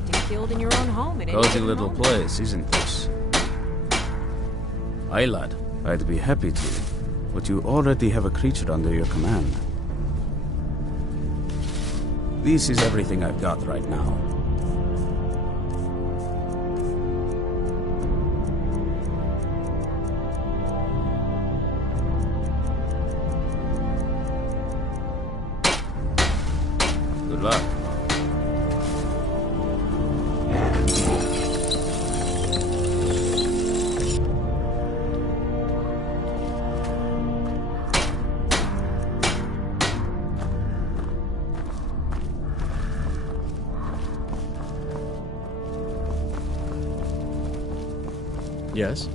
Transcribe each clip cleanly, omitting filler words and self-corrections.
attacked and killed in your own home at any Cozy given little moment. place, isn't this? Aye, lad. I'd be happy to, but you already have a creature under your command. This is everything I've got right now. Good luck. Yes?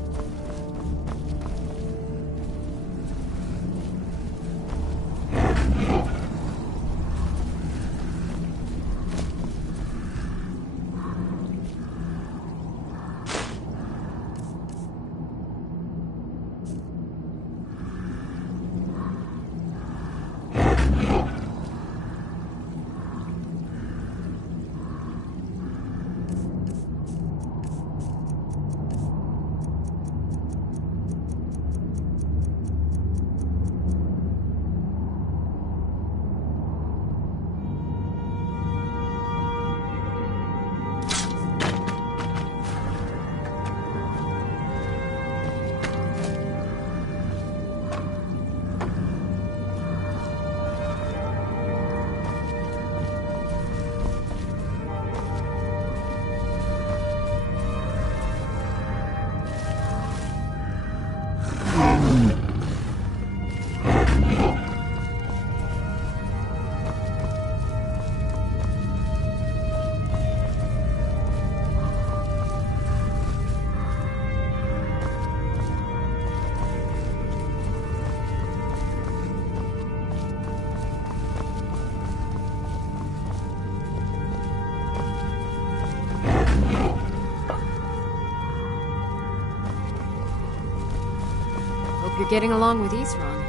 Hope you're getting along with Isran.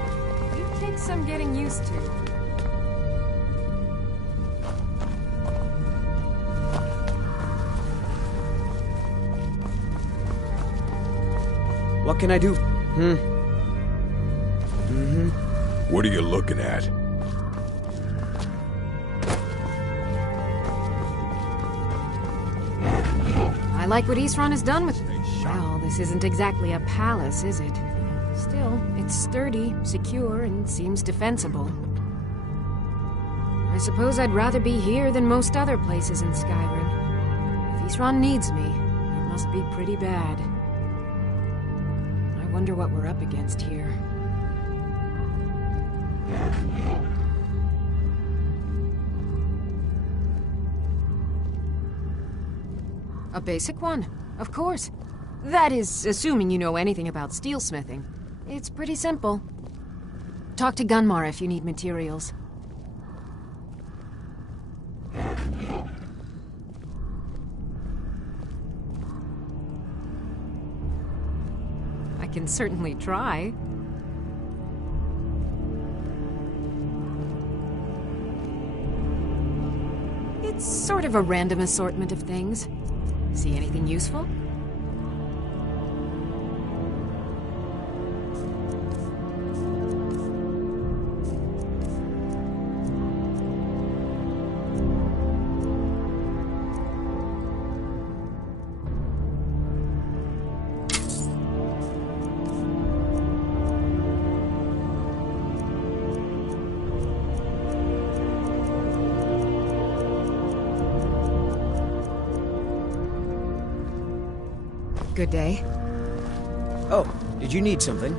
It takes some getting used to. What can I do? What are you looking at? I like what Isran has done with... Well, this isn't exactly a palace, is it? Still, it's sturdy, secure, and seems defensible. I suppose I'd rather be here than most other places in Skyrim. If Isran needs me, it must be pretty bad. I wonder what we're up against here. A basic one, of course. That is, assuming you know anything about steelsmithing. It's pretty simple. Talk to Gunmar if you need materials. I can certainly try. It's sort of a random assortment of things. See anything useful? Good day. Oh, did you need something?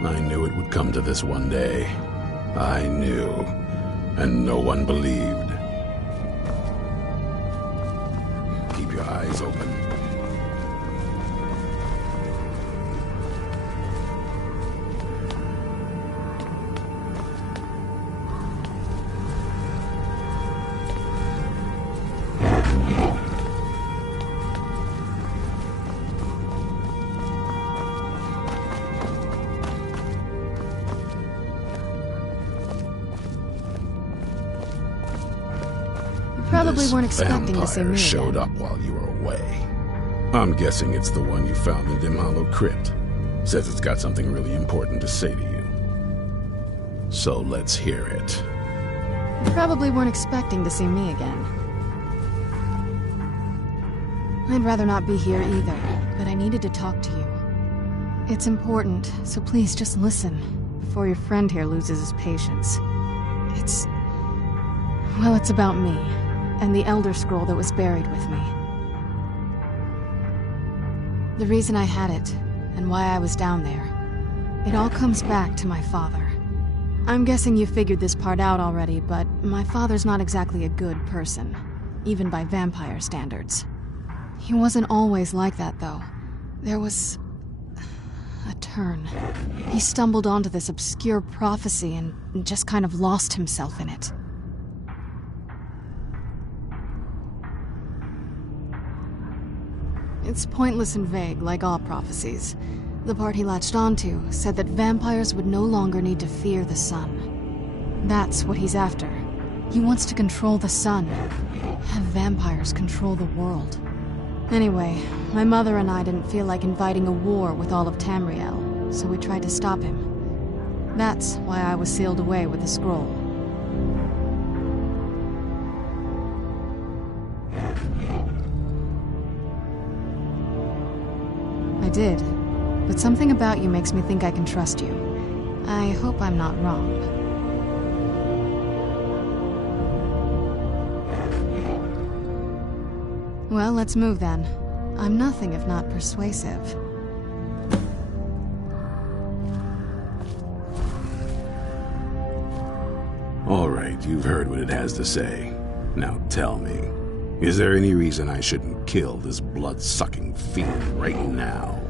I knew it would come to this one day. I knew, and no one believed. Keep your eyes open. Probably weren't expecting to see vampire me showed again. up while you were away. I'm guessing it's the one you found in Dim Hollow Crypt. Says it's got something really important to say to you. So let's hear it. Probably weren't expecting to see me again. I'd rather not be here either, but I needed to talk to you. It's important, so please just listen, before your friend here loses his patience. Well, it's about me, and the Elder Scroll that was buried with me. The reason I had it, and why I was down there, it all comes back to my father. I'm guessing you figured this part out already, but my father's not exactly a good person, even by vampire standards. He wasn't always like that, though. There was a turn. He stumbled onto this obscure prophecy and just kind of lost himself in it. It's pointless and vague, like all prophecies. The part he latched onto said that vampires would no longer need to fear the sun. That's what he's after. He wants to control the sun. Have vampires control the world. Anyway, my mother and I didn't feel like inviting a war with all of Tamriel, so we tried to stop him. That's why I was sealed away with the scroll. I did, but something about you makes me think I can trust you. I hope I'm not wrong. Well, let's move then. I'm nothing if not persuasive. All right, you've heard what it has to say. Now tell me, is there any reason I shouldn't kill this blood-sucking fiend right now?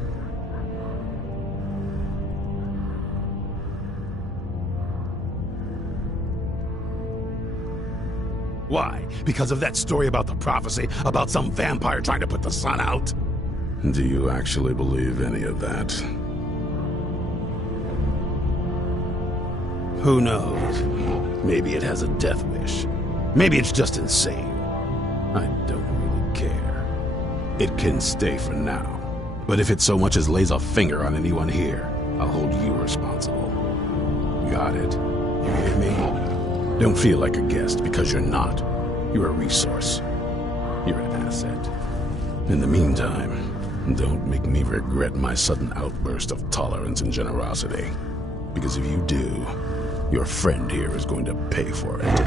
Why? Because of that story about the prophecy? About some vampire trying to put the sun out? Do you actually believe any of that? Who knows? Maybe it has a death wish. Maybe it's just insane. I don't really care. It can stay for now. But if it so much as lays a finger on anyone here, I'll hold you responsible. Got it? You hear me? Don't feel like a guest, because you're not. You're a resource. You're an asset. In the meantime, don't make me regret my sudden outburst of tolerance and generosity. Because if you do, your friend here is going to pay for it.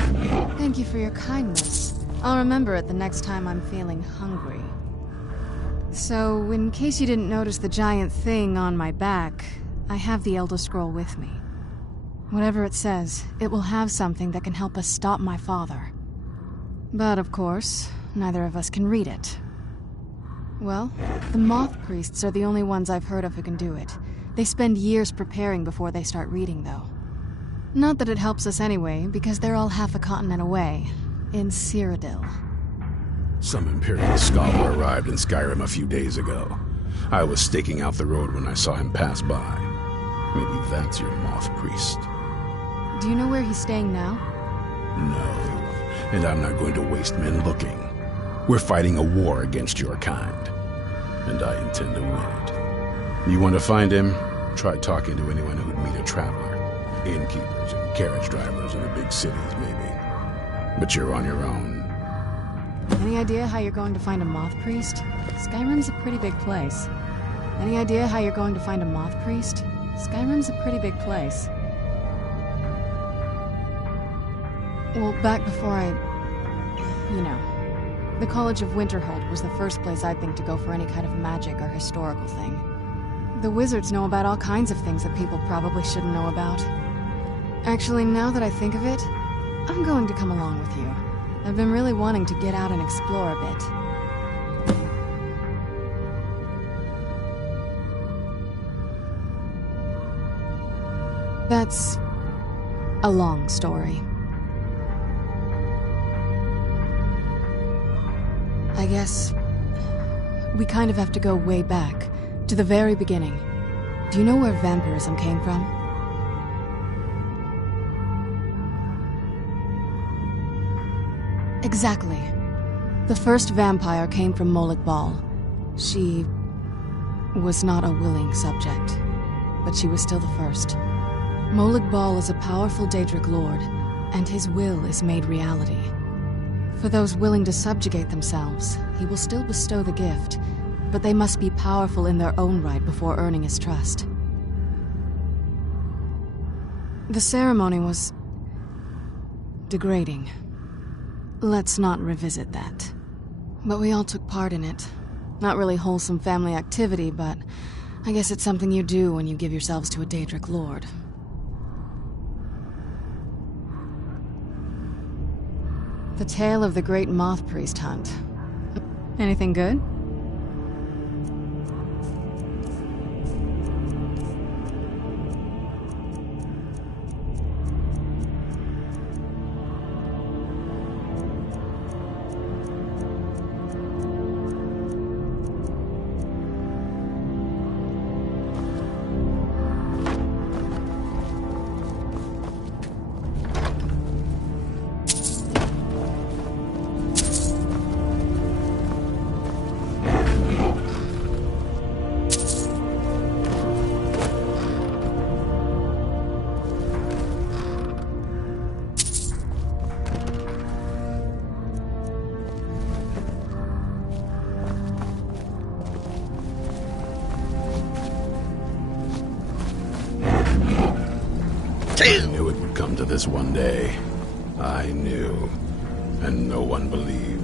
Thank you for your kindness. I'll remember it the next time I'm feeling hungry. So, in case you didn't notice the giant thing on my back, I have the Elder Scroll with me. Whatever it says, it will have something that can help us stop my father. But of course, neither of us can read it. Well, the Moth Priests are the only ones I've heard of who can do it. They spend years preparing before they start reading, though. Not that it helps us anyway, because they're all half a continent away, in Cyrodiil. Some Imperial scholar arrived in Skyrim a few days ago. I was staking out the road when I saw him pass by. Maybe that's your Moth Priest. Do you know where he's staying now? No, and I'm not going to waste men looking. We're fighting a war against your kind, and I intend to win it. You want to find him? Try talking to anyone who'd meet a traveler. Innkeepers and carriage drivers in the big cities, maybe. But you're on your own. Any idea how you're going to find a Moth Priest? Skyrim's a pretty big place. Any idea how you're going to find a Moth Priest? Skyrim's a pretty big place. Well, back before the College of Winterhold was the first place I'd think to go for any kind of magic or historical thing. The wizards know about all kinds of things that people probably shouldn't know about. Actually, now that I think of it, I'm going to come along with you. I've been really wanting to get out and explore a bit. That's a long story. I guess we kind of have to go way back, to the very beginning. Do you know where vampirism came from? Exactly. The first vampire came from Molik Bal. She was not a willing subject, but she was still the first. Molik Bal is a powerful Daedric lord, and his will is made reality. For those willing to subjugate themselves, he will still bestow the gift, but they must be powerful in their own right before earning his trust. The ceremony was degrading. Let's not revisit that. But we all took part in it. Not really wholesome family activity, but I guess it's something you do when you give yourselves to a Daedric lord. The tale of the great Moth Priest hunt. Anything good? I knew it would come to this one day. I knew, and no one believed.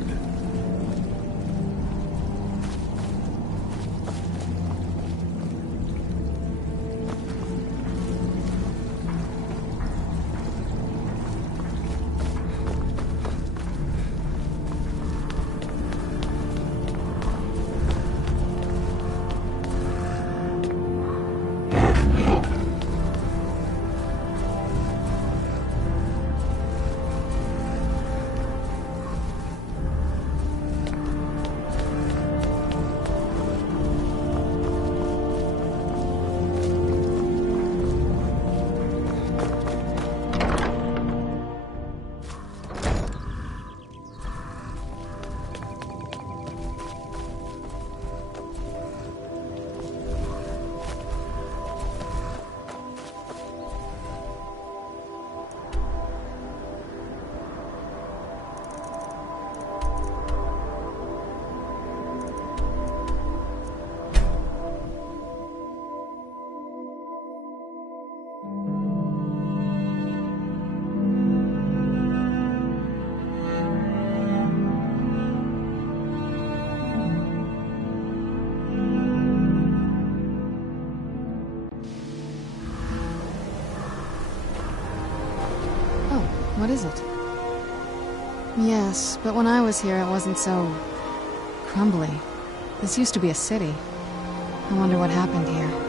What is it? Yes, but when I was here it wasn't so... crumbly. This used to be a city. I wonder what happened here.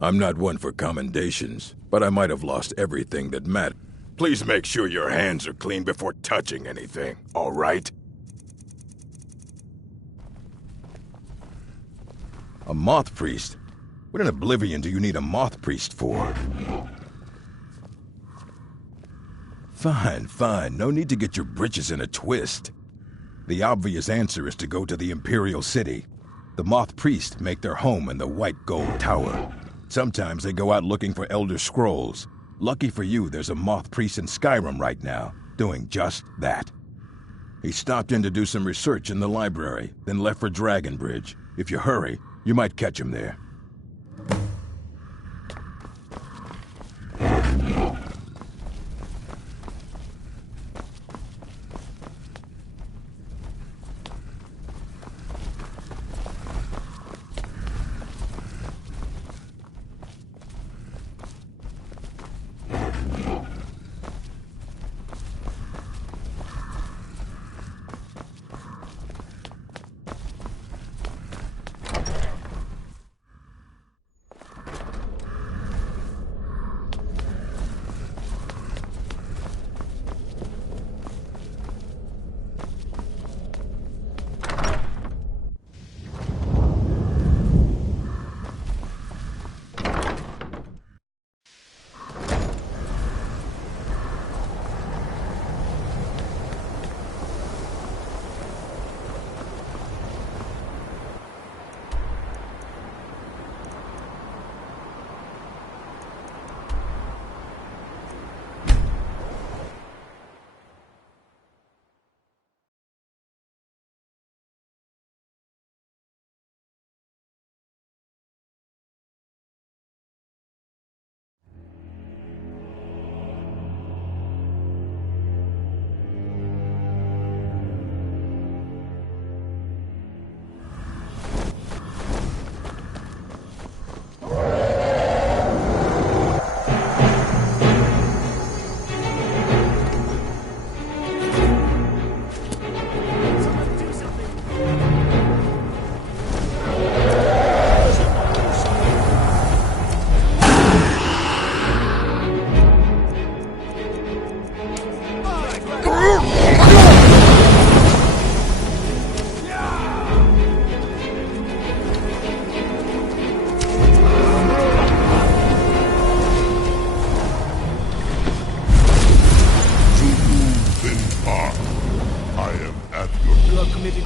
I'm not one for commendations, but I might have lost everything that mattered. Please make sure your hands are clean before touching anything, all right? A moth priest? What in Oblivion do you need a moth priest for? Fine. No need to get your britches in a twist. The obvious answer is to go to the Imperial City. The moth priests make their home in the White Gold Tower. Sometimes they go out looking for Elder Scrolls. Lucky for you, there's a moth priest in Skyrim right now, doing just that. He stopped in to do some research in the library, then left for Dragonbridge. If you hurry, you might catch him there.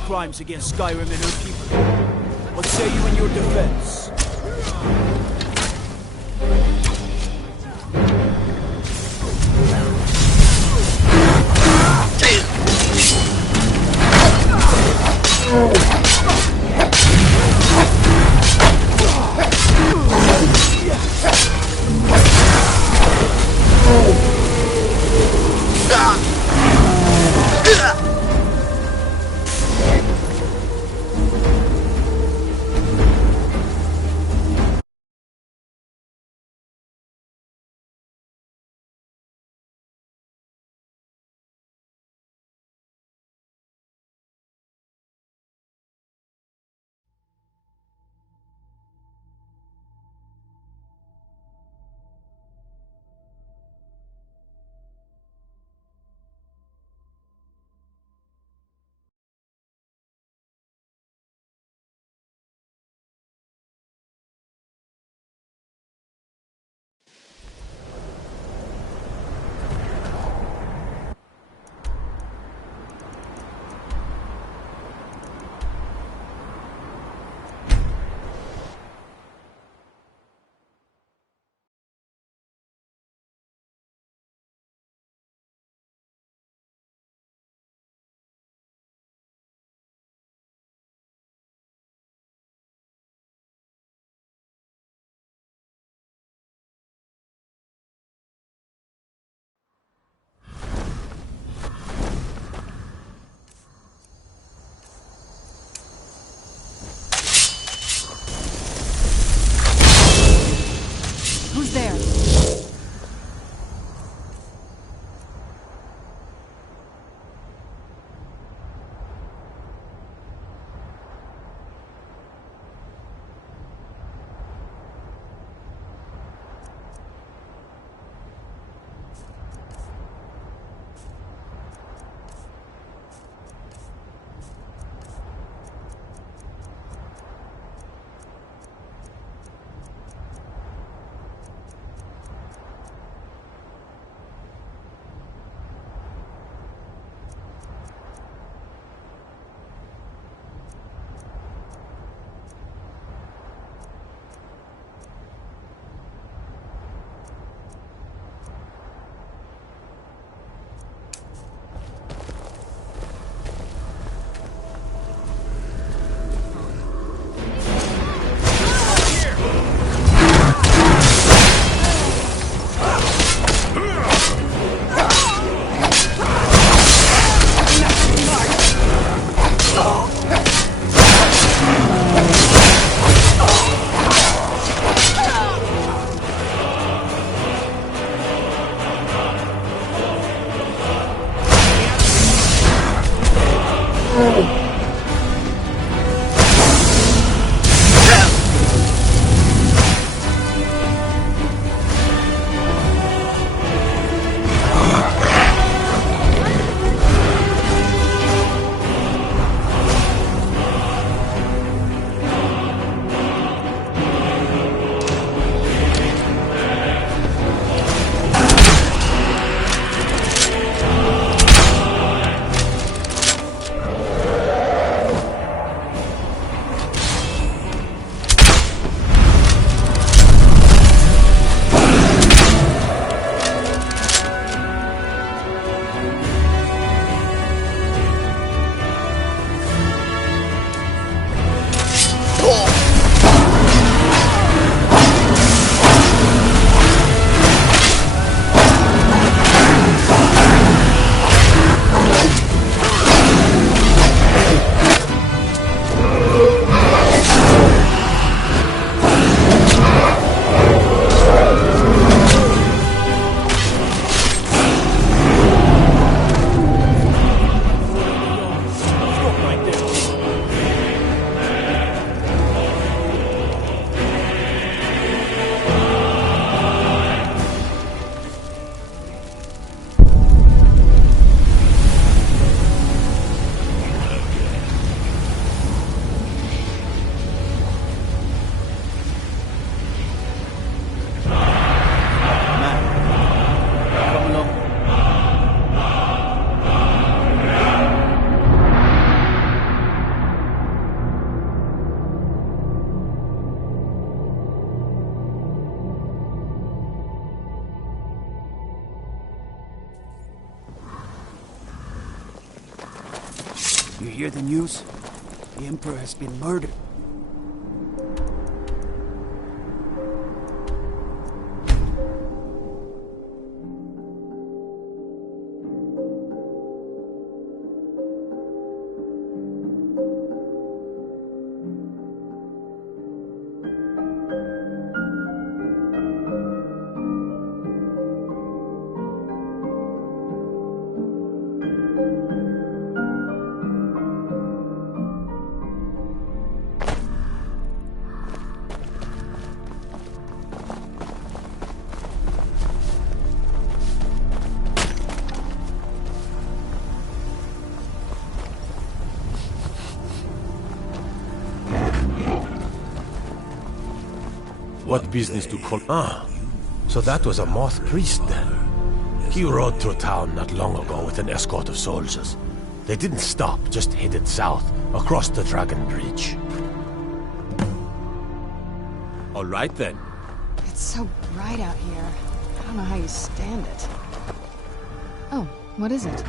Crimes against Skyrim and her people. What say you in your defense? You hear the news? The Emperor has been murdered. What business to call... Ah, so that was a moth priest then. He rode through town not long ago with an escort of soldiers. They didn't stop, just headed south, across the Dragon Bridge. All right then. It's so bright out here. I don't know how you stand it. Oh, what is it?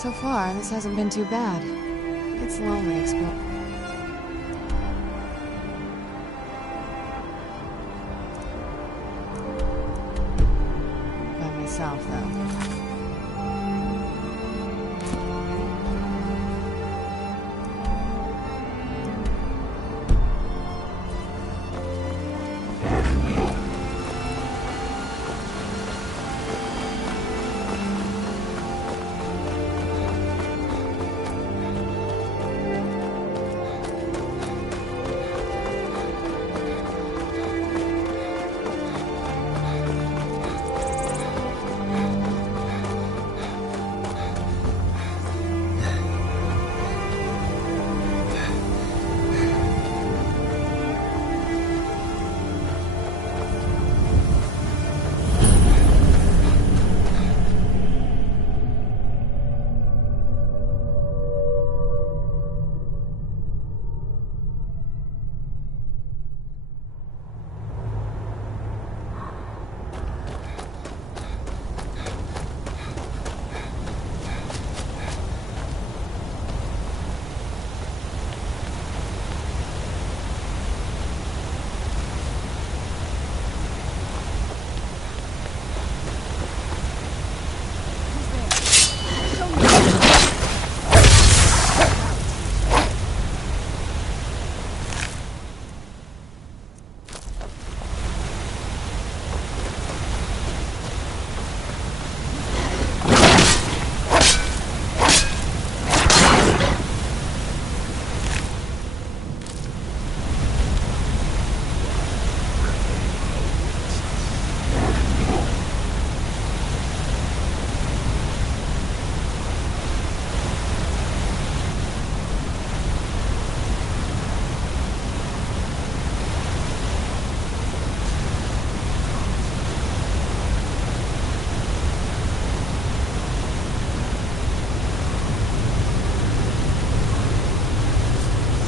So far, this hasn't been too bad. It's lonely exploring. By myself, though.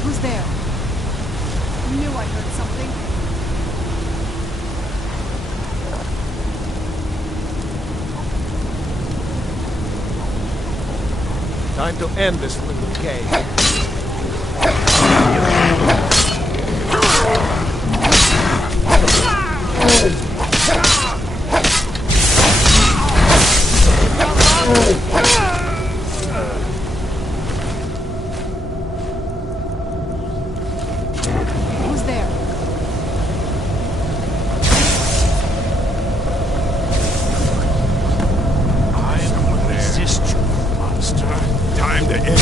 Who's there? I knew I heard something. Time to end this little game. Who's there? I will resist you, monster. Time to end.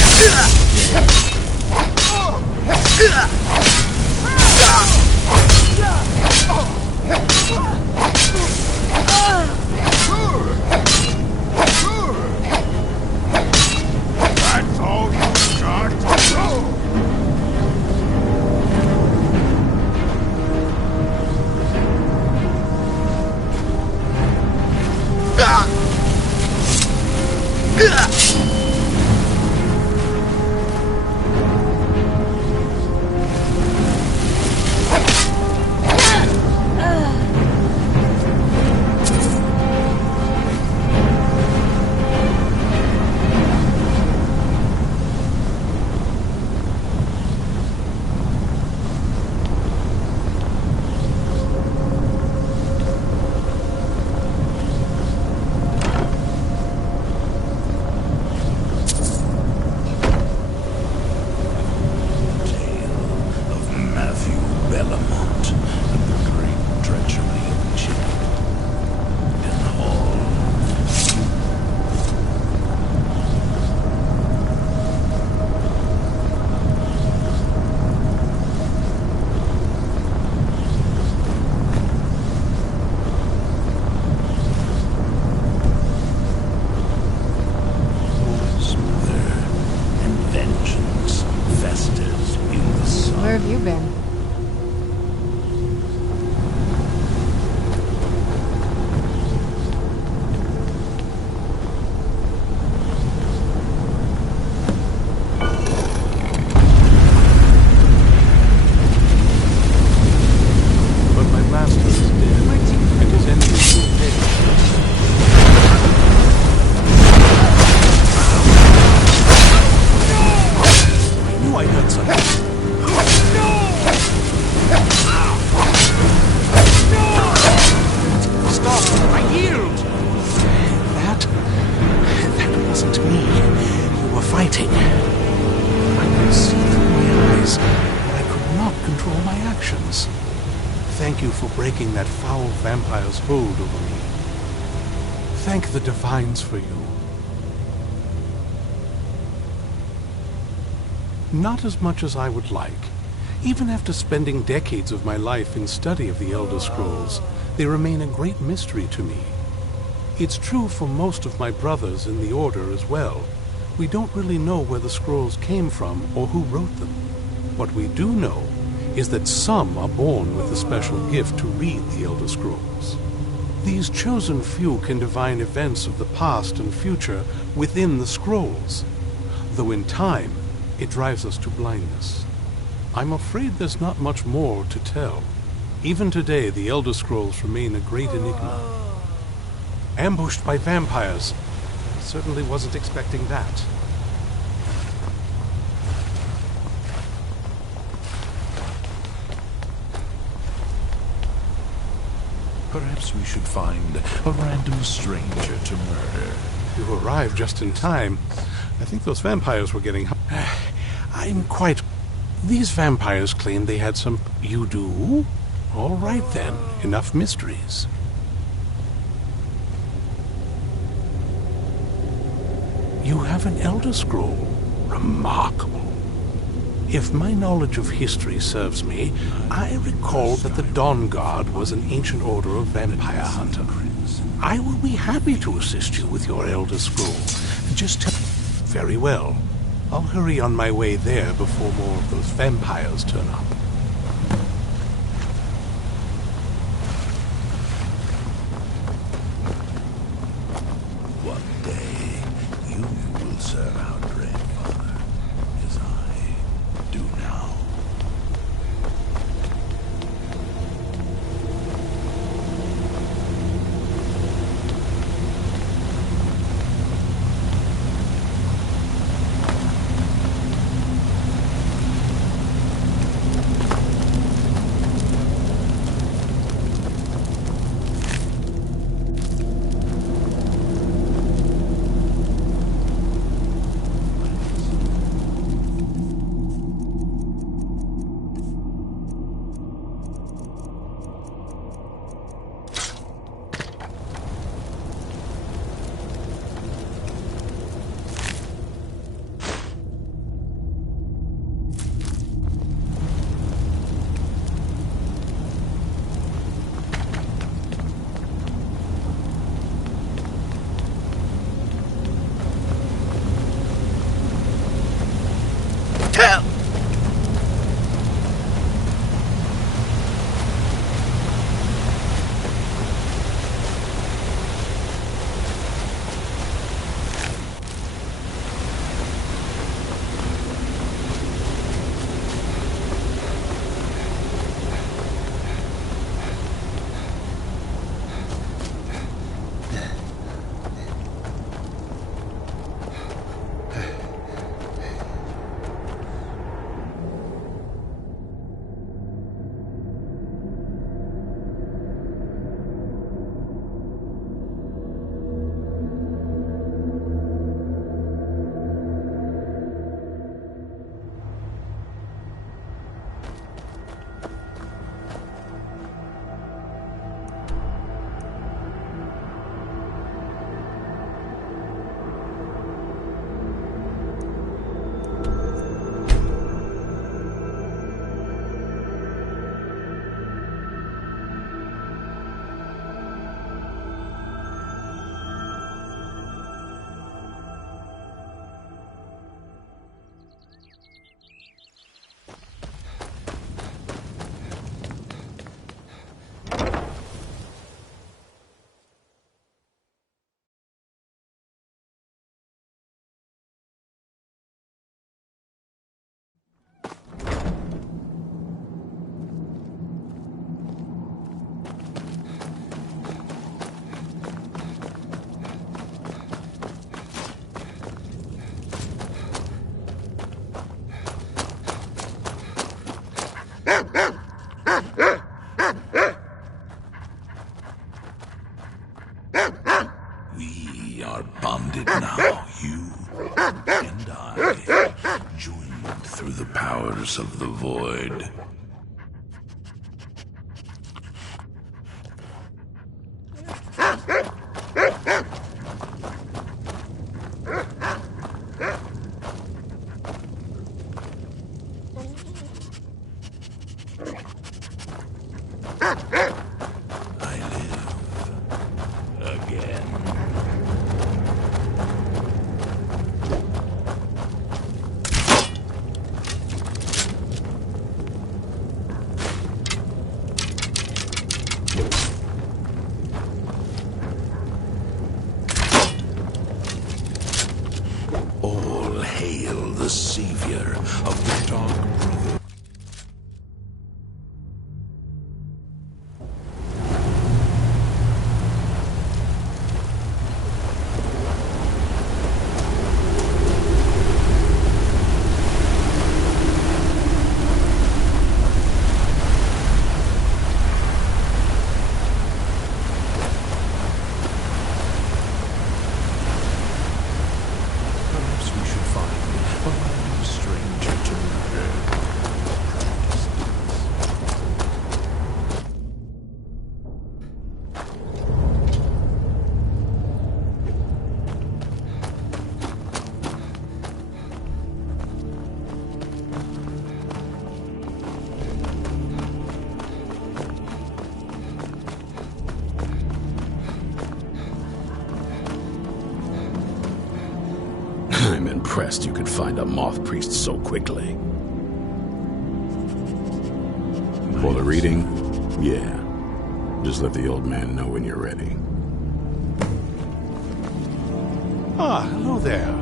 That's all you got. Where have you been? But my master is dead, and his enemies will pay. thank you for breaking that foul vampire's hold over me. Thank the Divines for you. Not as much as I would like. Even after spending decades of my life in study of the Elder Scrolls, they remain a great mystery to me. It's true for most of my brothers in the Order as well. We don't really know where the scrolls came from or who wrote them. What we do know is that some are born with a special gift to read the Elder Scrolls. These chosen few can divine events of the past and future within the scrolls, though in time it drives us to blindness. I'm afraid there's not much more to tell. Even today, the Elder Scrolls remain a great enigma. Ambushed by vampires. Certainly wasn't expecting that. Perhaps we should find a random stranger to murder. You arrived just in time. I think those vampires were getting... I'm quite... These vampires claimed they had some... You do? All right then. Enough mysteries. You have an Elder Scroll. Remarkable. If my knowledge of history serves me, I recall that the Dawn Guard was an ancient order of vampire hunter. I will be happy to assist you with your Elder Scroll. Just tell... Very well. I'll hurry on my way there before more of those vampires turn up. One day, you will serve our grandfather, as I do now. We are bonded now, you and I, joined through the powers of the void. savior of the Dark Brother. I'm impressed you could find a moth priest so quickly. For the reading? Yeah. Just let the old man know when you're ready. Ah, hello there.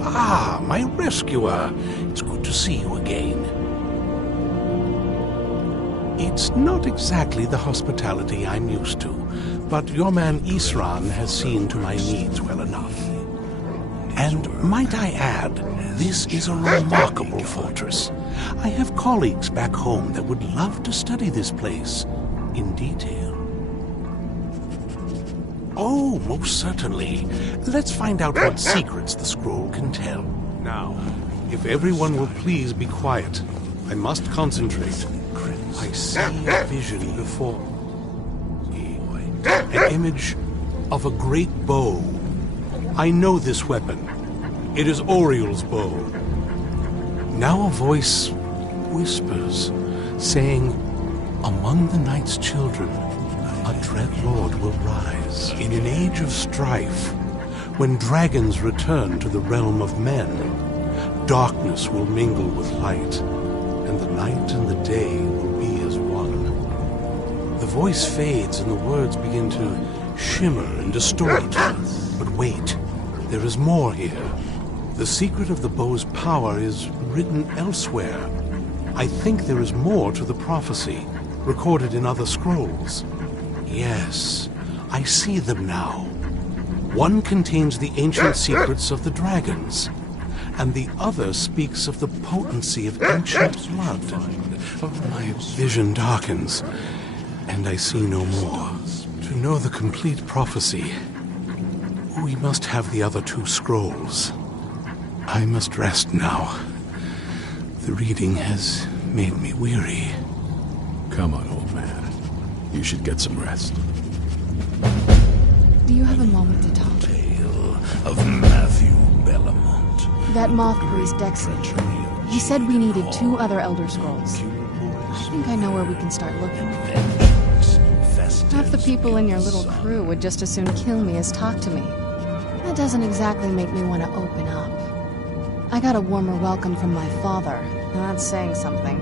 Ah, my rescuer. It's good to see you again. It's not exactly the hospitality I'm used to, but your man Isran has seen to my needs well enough. And might I add, this is a remarkable fortress. I have colleagues back home that would love to study this place in detail. Oh, most certainly. Let's find out what secrets the scroll can tell. Now, if everyone will please be quiet, I must concentrate. I see a vision before me. An image of a great bow. I know this weapon. It is Oriel's bow. Now a voice whispers, saying, among the night's children, a dread lord will rise. In an age of strife, when dragons return to the realm of men, darkness will mingle with light, and the night and the day will be as one. The voice fades and the words begin to shimmer and distort. But wait, there is more here. The secret of the bow's power is written elsewhere. I think there is more to the prophecy, recorded in other scrolls. Yes, I see them now. One contains the ancient secrets of the dragons, and the other speaks of the potency of ancient blood. My vision darkens, and I see no more. To know the complete prophecy, we must have the other two scrolls. I must rest now. The reading has made me weary. Come on, old man. You should get some rest. Do you have a moment to talk? Tale of Matthew Bellamont. That moth priest Dexter. He said we needed 2 other Elder Scrolls. I think I know where we can start looking. Half the people in your little crew would just as soon kill me as talk to me. That doesn't exactly make me want to open up. I got a warmer welcome from my father, and that's saying something.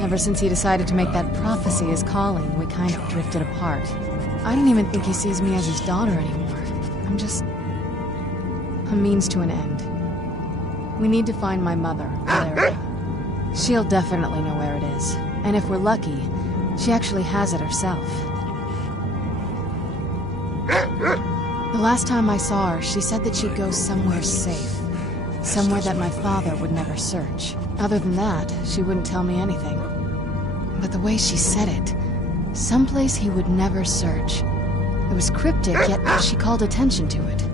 Ever since he decided to make that prophecy his calling, we kind of drifted apart. I don't even think he sees me as his daughter anymore. I'm just a means to an end. We need to find my mother, Valeria. She'll definitely know where it is. And if we're lucky, she actually has it herself. The last time I saw her, she said that she'd go somewhere safe. Somewhere that my father would never search. Other than that, she wouldn't tell me anything. But the way she said it, someplace he would never search. It was cryptic, yet she called attention to it.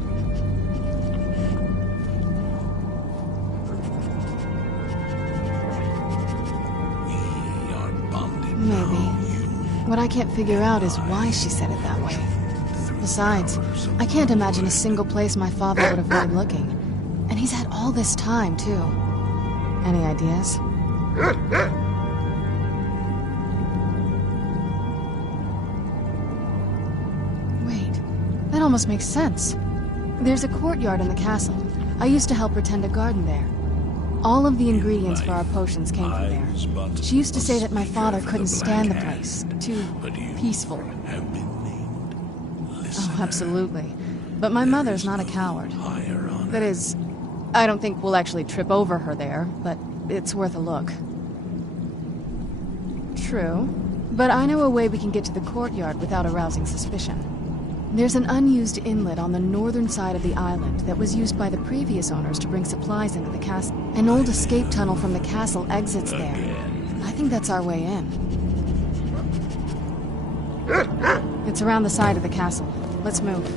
Maybe. What I can't figure out is why she said it that way. Besides, I can't imagine a single place my father would avoid looking. And he's had all this time, too. Any ideas? Wait, that almost makes sense. There's a courtyard in the castle. I used to help her tend a garden there. All of the ingredients for our potions came from there. She used to say that my father couldn't stand the place. Too peaceful. Oh, absolutely. But my mother's not a coward. That is, I don't think we'll actually trip over her there, but it's worth a look. True. But I know a way we can get to the courtyard without arousing suspicion. There's an unused inlet on the northern side of the island that was used by the previous owners to bring supplies into the castle. An old escape tunnel from the castle exits there. I think that's our way in. It's around the side of the castle. Let's move.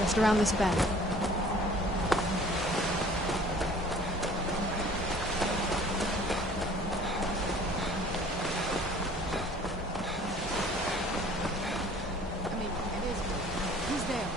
Just around this bend. I mean, it is. Who's there?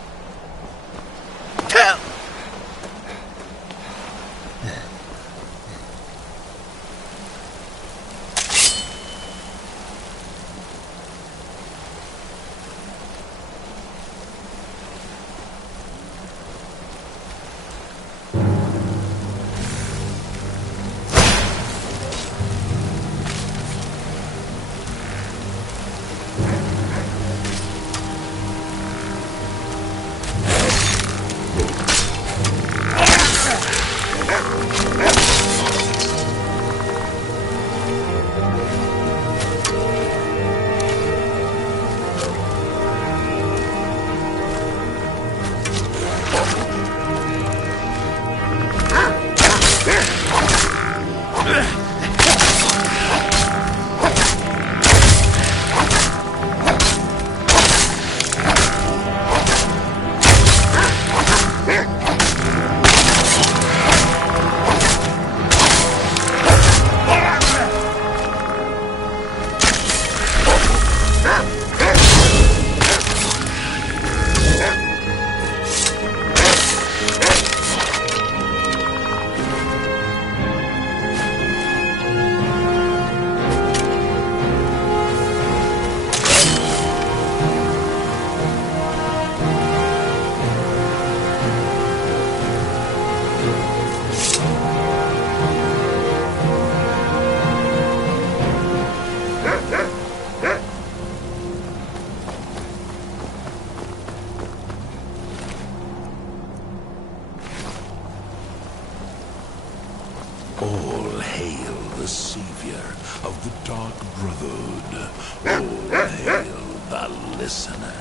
All hail the savior of the Dark Brotherhood. All hail the listener.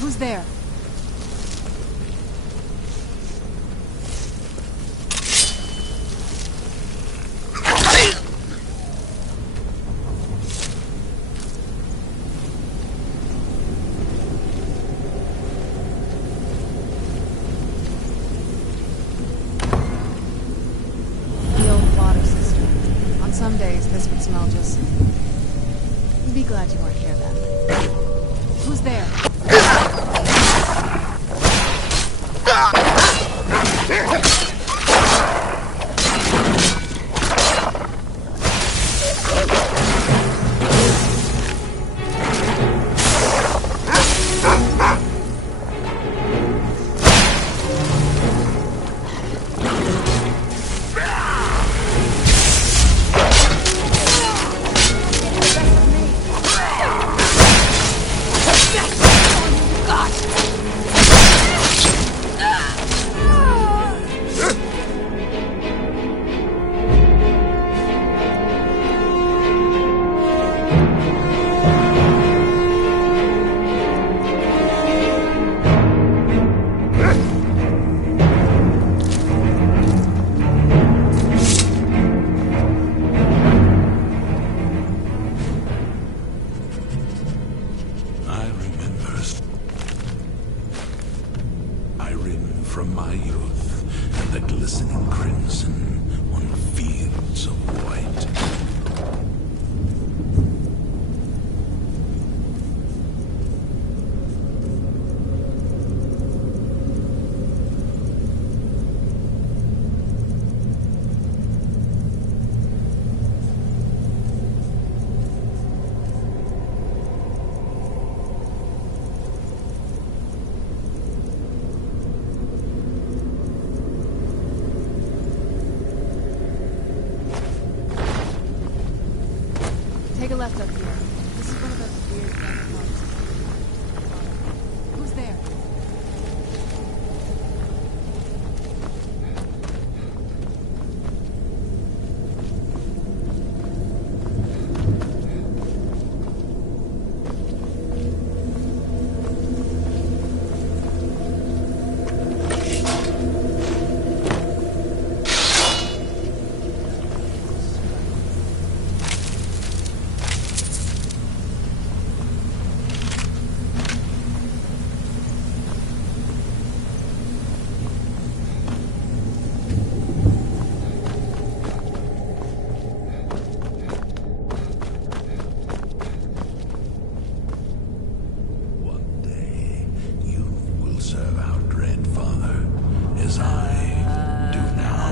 Who's there? The old water system. On some days, this would smell just... Be glad you weren't here then. Who's there? Take a left up here. This is one of those weird back roads. Who's there? One day, you will serve our dread father, as I do now.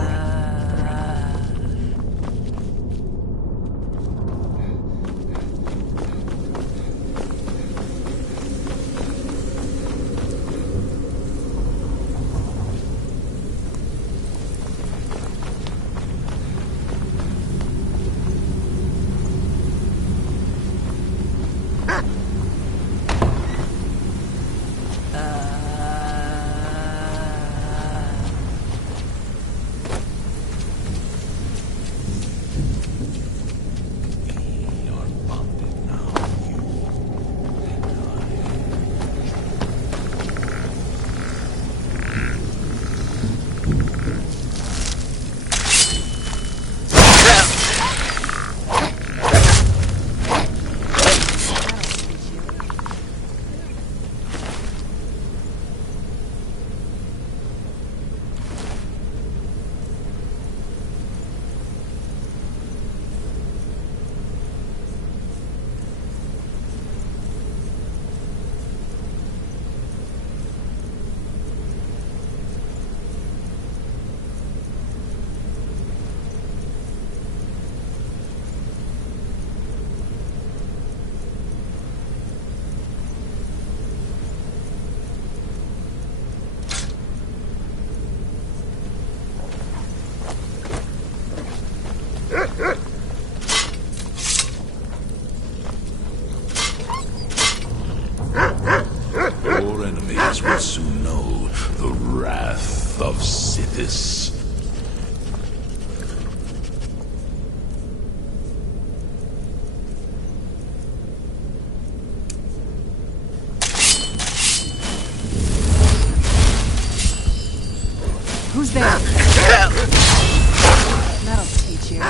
We are bonded now, you and I. Your enemies will soon know the wrath of Sithis. Who's there? That'll teach you.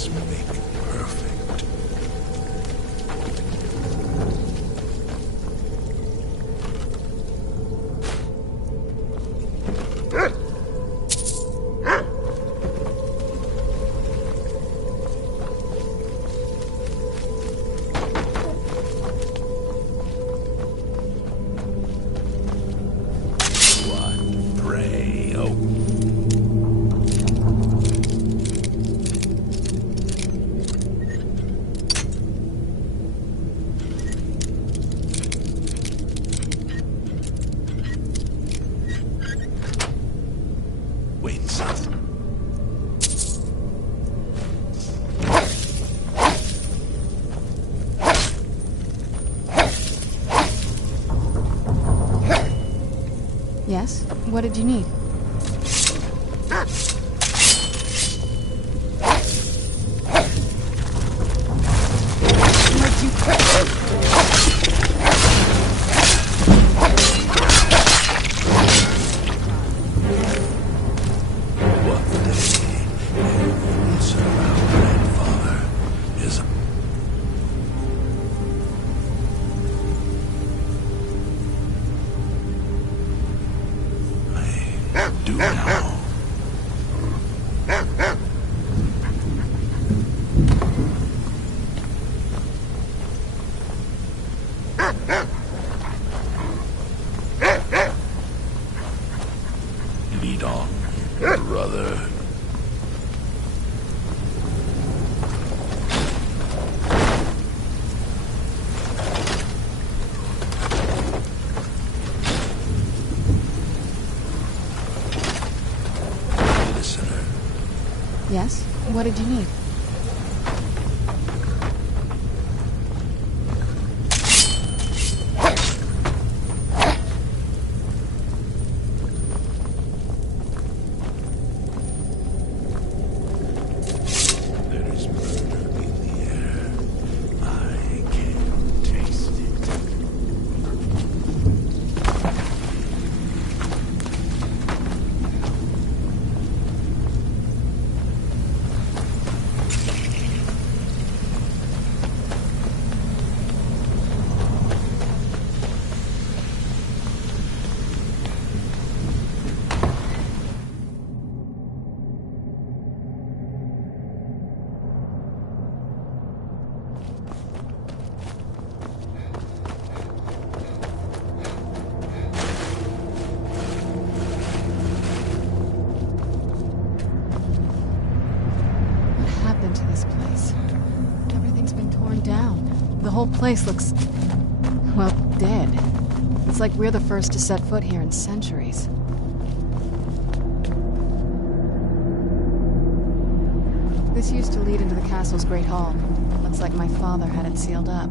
This may be perfect. What pray, oh. Wait, son. Yes? What did you need? What day you serve our grandfather is I do now. Lead on, brother. Listener, Yes? What did you need? there is murder in the air. I can taste it. What happened to this place? Everything's been torn down. The whole place looks, well, dead. It's like we're the first to set foot here in centuries. This used to lead into the castle's great hall. Looks like my father had it sealed up.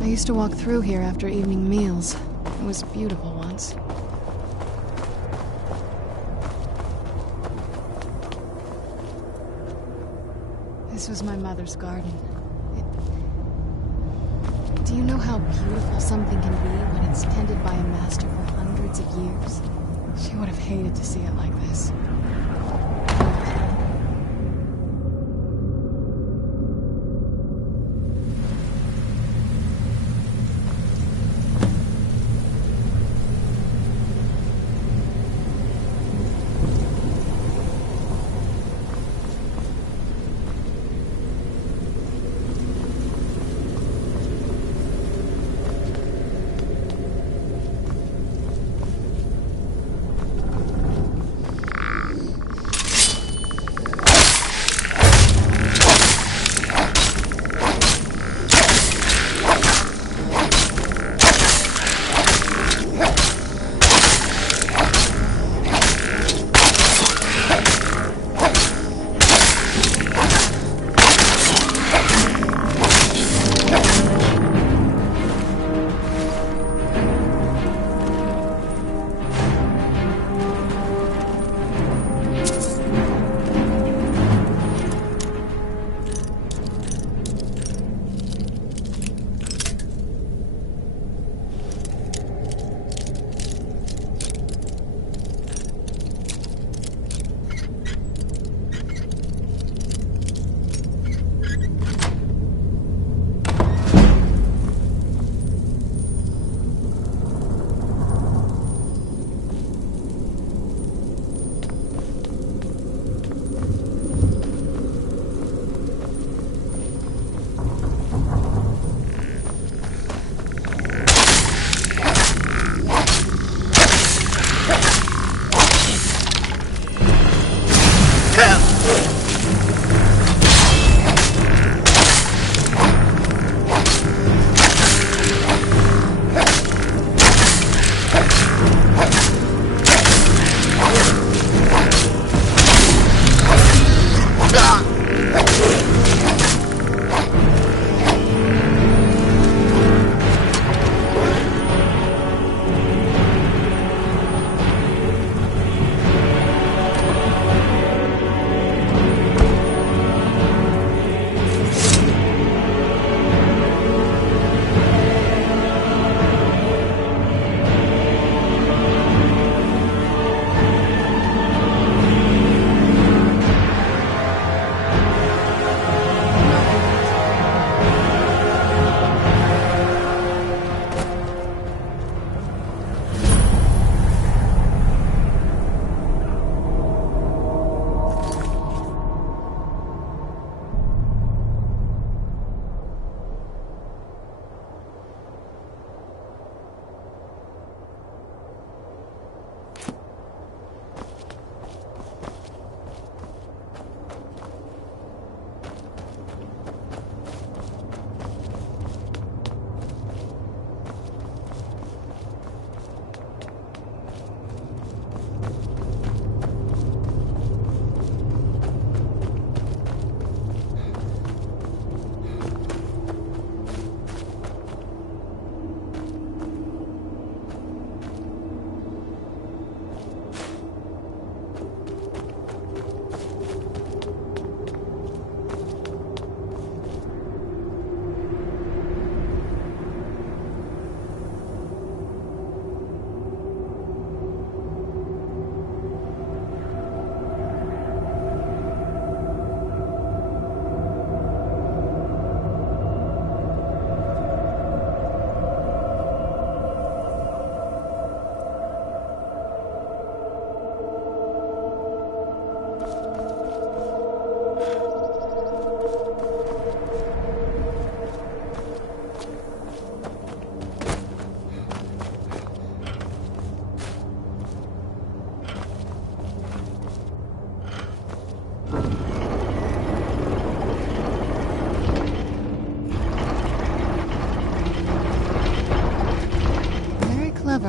I used to walk through here after evening meals. It was beautiful once. This was my mother's garden. Do you know how beautiful something can be when it's tended by a master for hundreds of years? She would have hated to see it like this.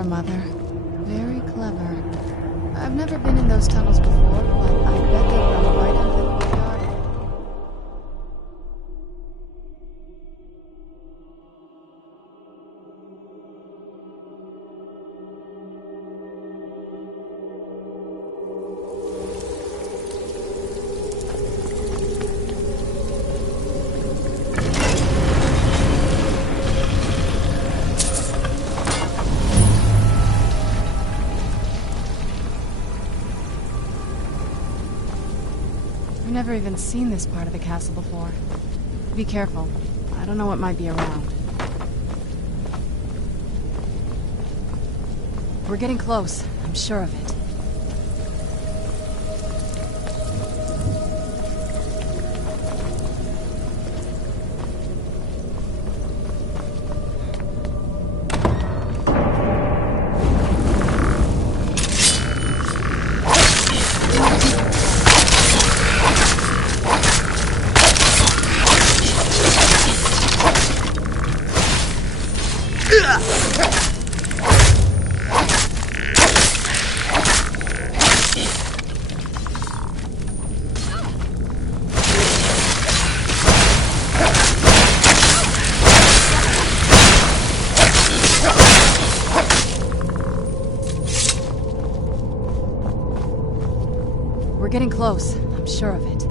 clever, Mother. Very clever. I've never been in those tunnels before, but I bet they run right under the courtyard. I've never even seen this part of the castle before. Be careful. I don't know what might be around. We're getting close. I'm sure of it. We're getting close. I'm sure of it.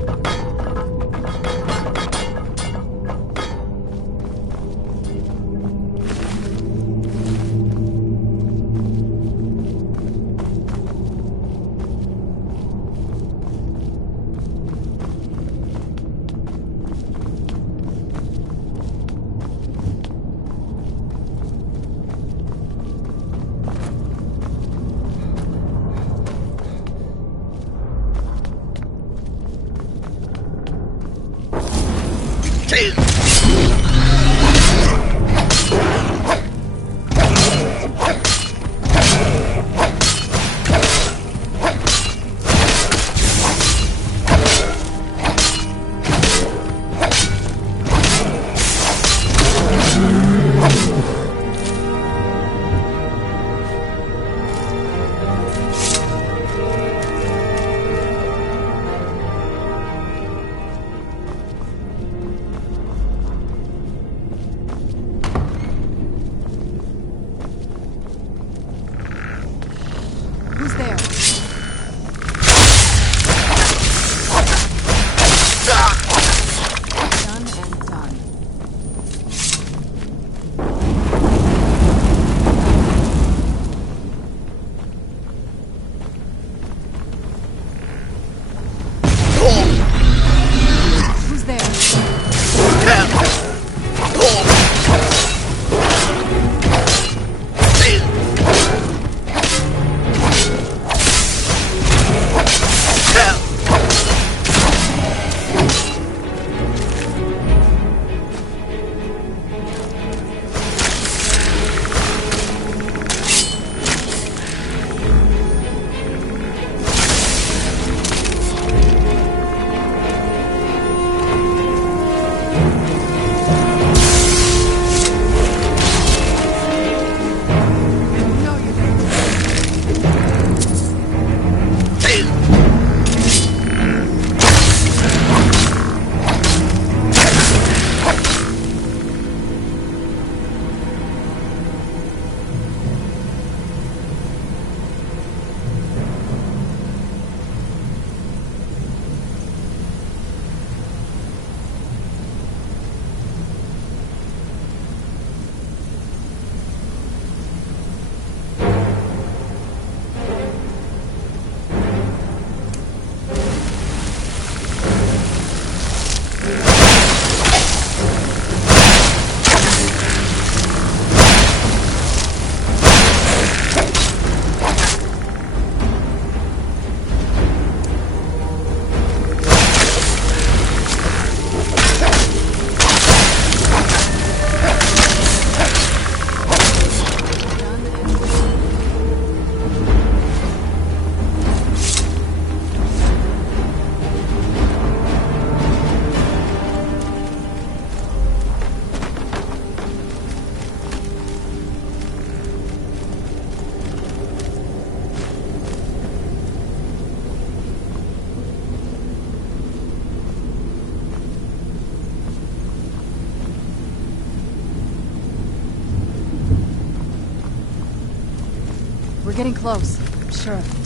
getting close. I'm sure of it.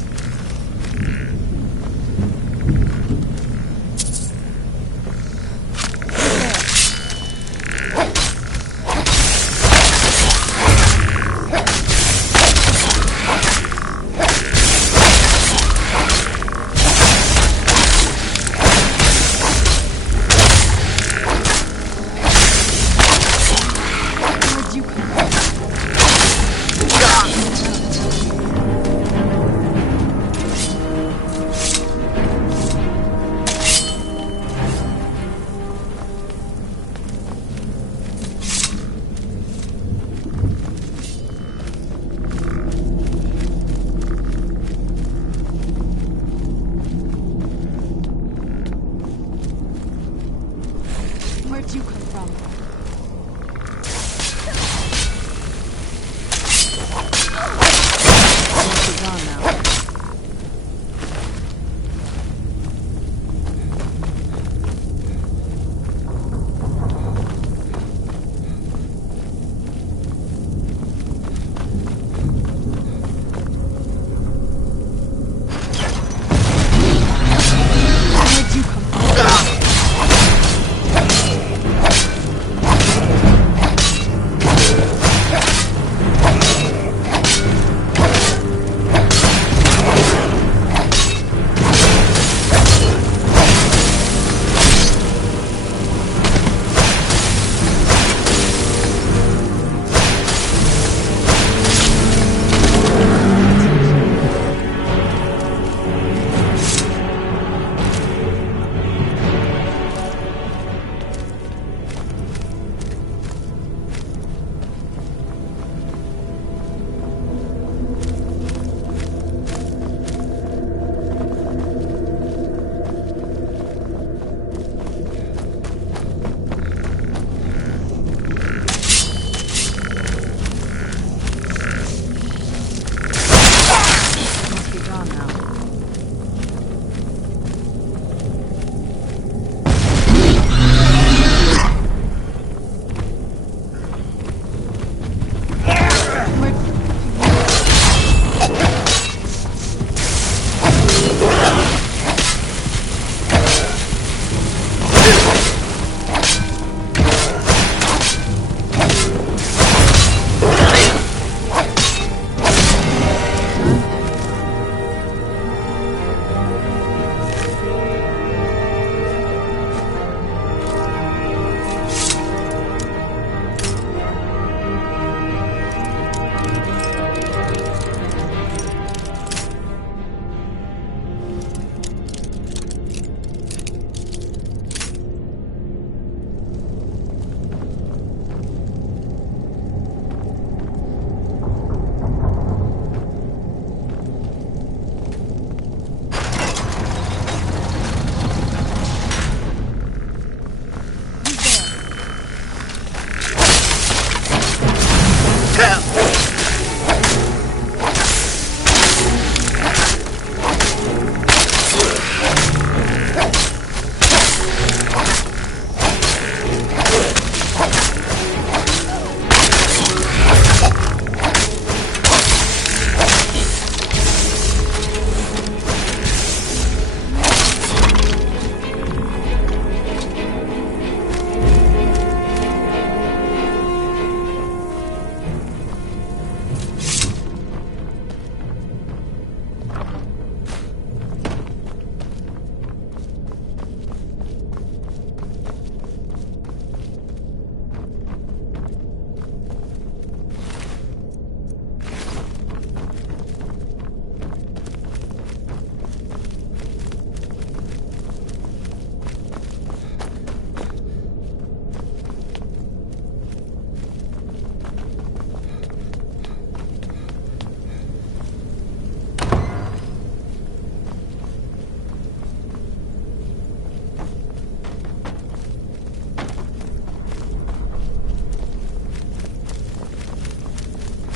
Where'd you come from? Must be gone now. Where'd you come from?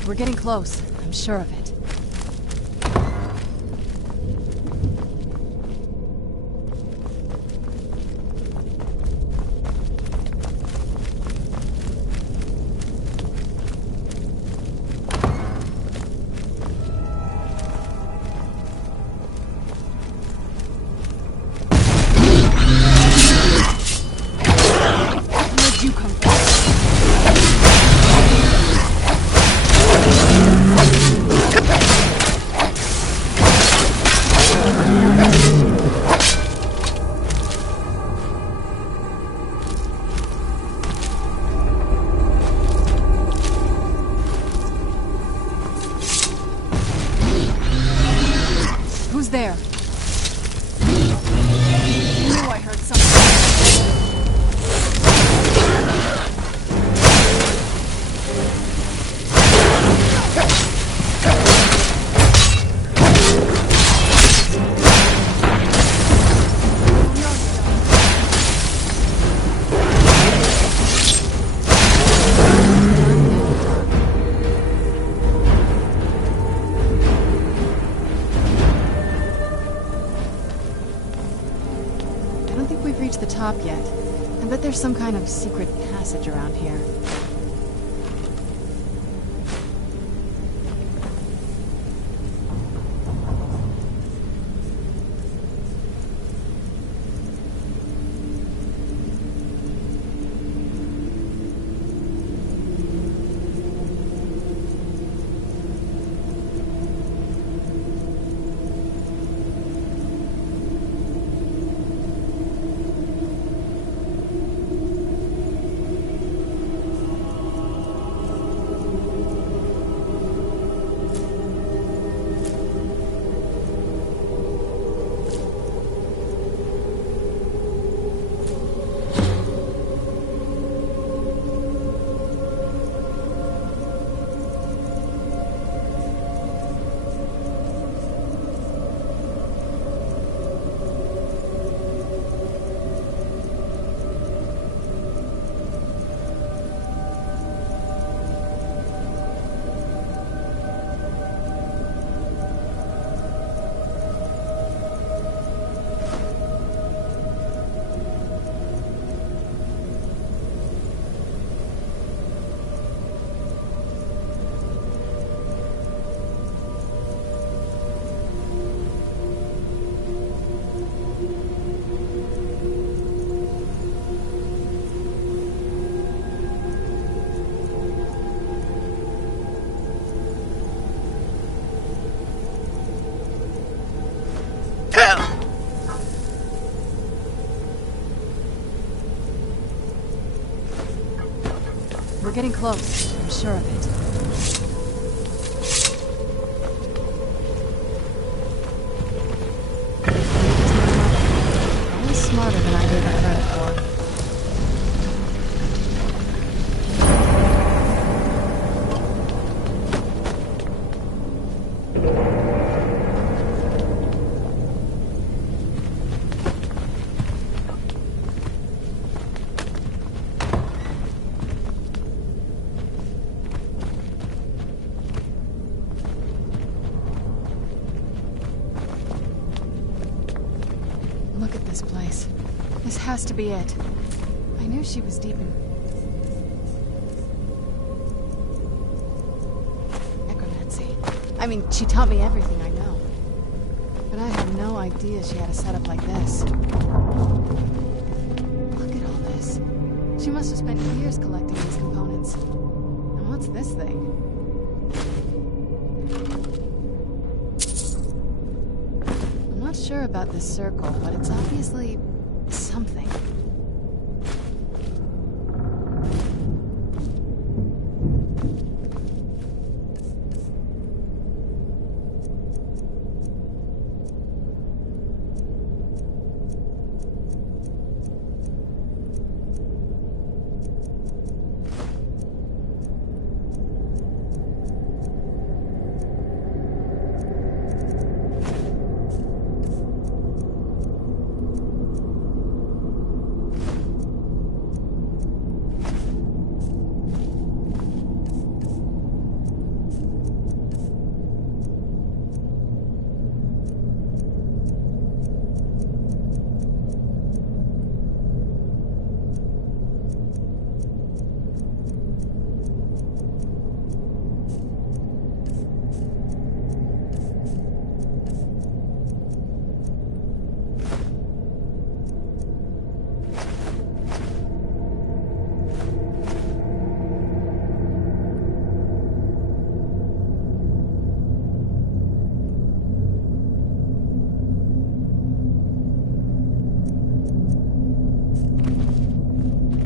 We're getting close. I'm sure of it. top yet. I bet there's some kind of secret passage around here. We're getting close. I'm sure of it. He's smarter than I gave him credit for. Look at this place. This has to be it. I knew she was deep in necromancy. I mean, she taught me everything I know. But I had no idea she had a setup like this. Look at all this. She must have spent years collecting these components. And what's this thing? I'm not sure about this circle, but it's obviously something.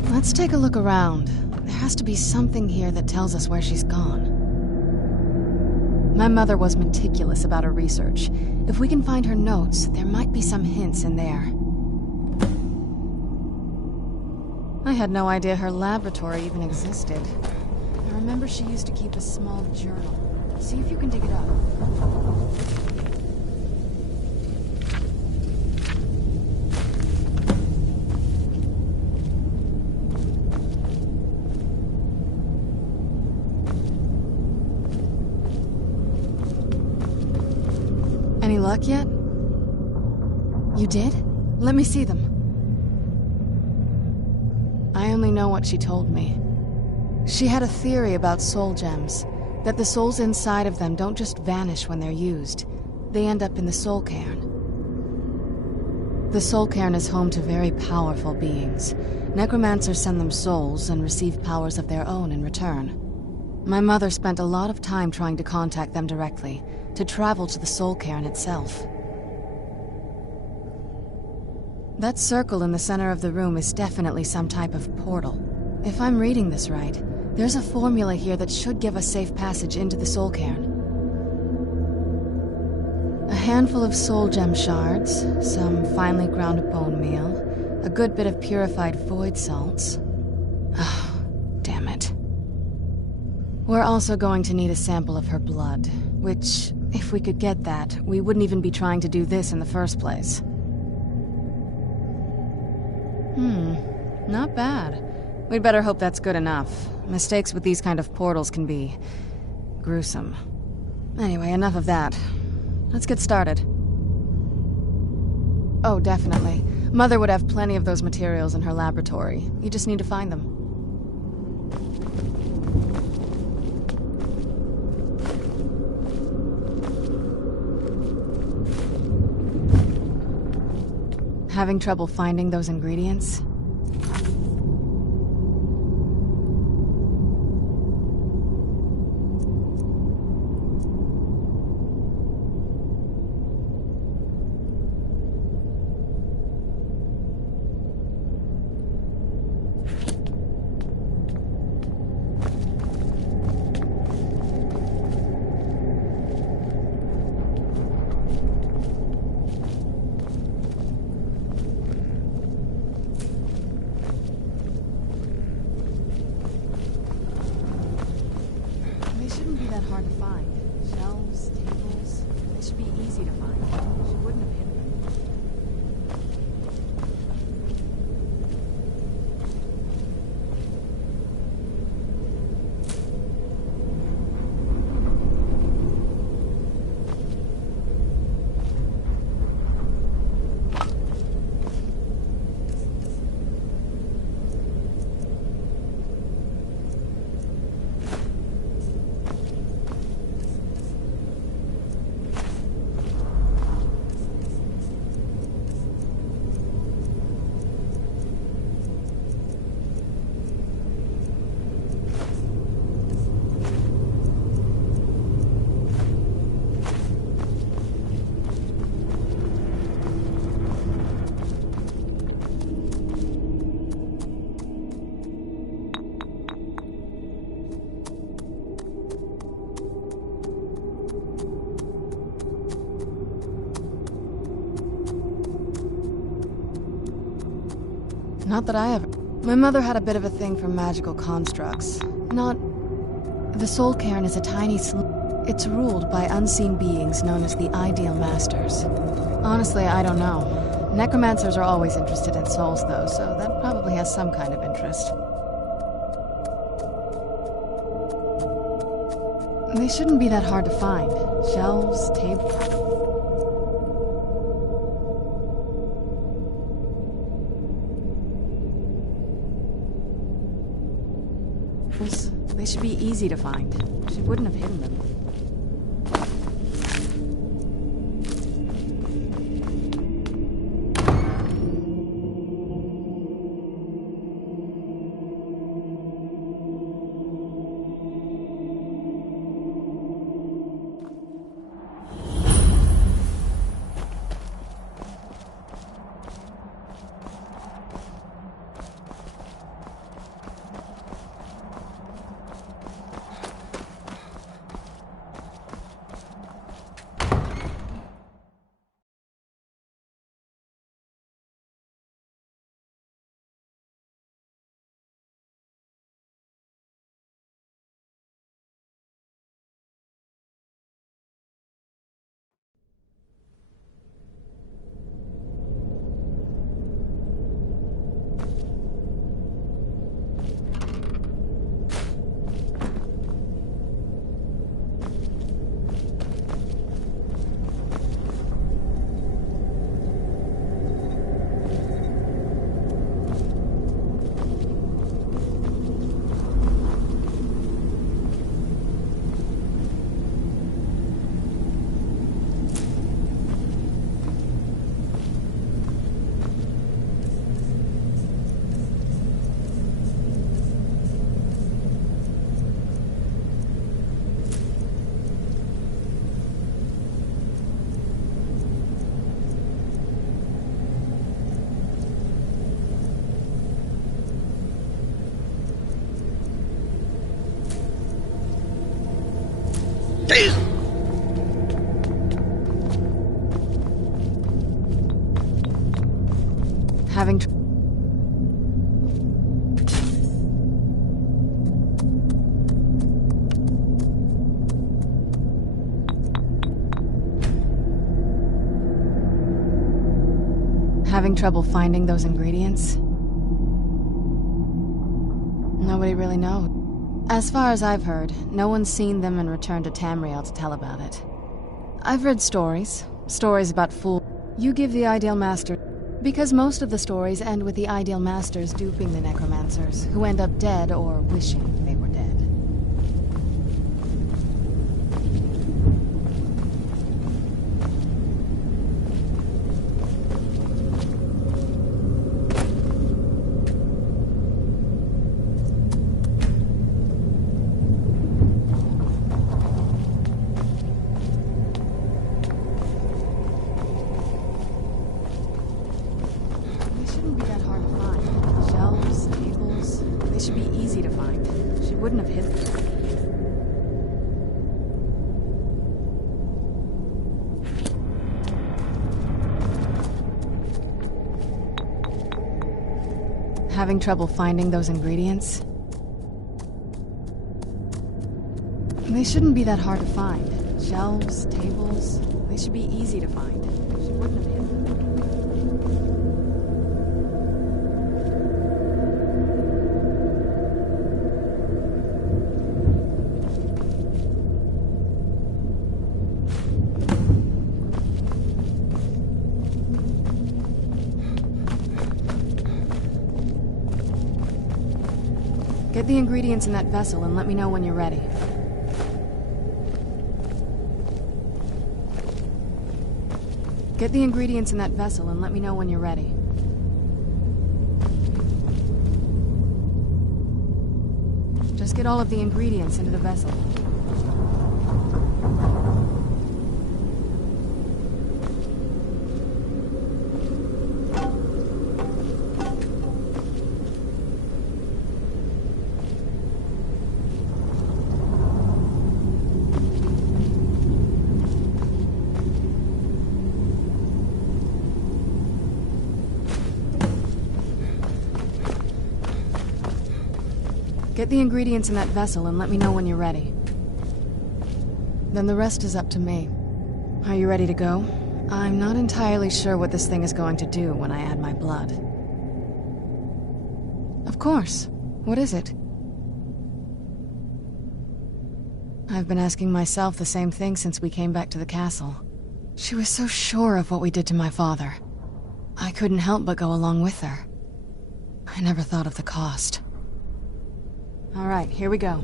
Let's take a look around. There has to be something here that tells us where she's gone. My mother was meticulous about her research. If we can find her notes, there might be some hints in there. I had no idea her laboratory even existed. I remember she used to keep a small journal. See if you can dig it up. Any luck yet? You did? Let me see them. I only know what she told me. She had a theory about soul gems, that the souls inside of them don't just vanish when they're used. They end up in the soul cairn. The soul cairn is home to very powerful beings. Necromancers send them souls and receive powers of their own in return. My mother spent a lot of time trying to contact them directly, to travel to the soul cairn itself. That circle in the center of the room is definitely some type of portal. If I'm reading this right, there's a formula here that should give us safe passage into the soul cairn. A handful of soul gem shards, some finely ground bone meal, a good bit of purified void salts. Oh, damn it. We're also going to need a sample of her blood, which, if we could get that, we wouldn't even be trying to do this in the first place. Not bad. We'd better hope that's good enough. Mistakes with these kind of portals can be gruesome. Anyway, enough of that. Let's get started. Oh, definitely. Mother would have plenty of those materials in her laboratory. You just need to find them. Having trouble finding those ingredients? Hard to find. Shelves, tables, they should be easy to find. She wouldn't have hidden them. Not that I ever... My mother had a bit of a thing for magical constructs. Not... The soul cairn is a tiny It's ruled by unseen beings known as the Ideal Masters. Honestly, I don't know. Necromancers are always interested in souls, though, so that probably has some kind of interest. They shouldn't be that hard to find. Shelves, tables... They should be easy to find. She wouldn't have hidden them. Having trouble finding those ingredients? Nobody really knows. As far as I've heard, no one's seen them and returned to Tamriel to tell about it. I've read stories about fools. You give the Ideal Master... Because most of the stories end with the Ideal Masters duping the necromancers, who end up dead or wishing they were dead. Having trouble finding those ingredients? They shouldn't be that hard to find. Shelves, tables, they should be easy to find. She wouldn't have hidden them. Get the ingredients in that vessel and let me know when you're ready. Get the ingredients in that vessel and let me know when you're ready. Just get all of the ingredients into the vessel. Get the ingredients in that vessel and let me know when you're ready. Then the rest is up to me. Are you ready to go? I'm not entirely sure what this thing is going to do when I add my blood. Of course. What is it? I've been asking myself the same thing since we came back to the castle. She was so sure of what we did to my father. I couldn't help but go along with her. I never thought of the cost. All right, here we go.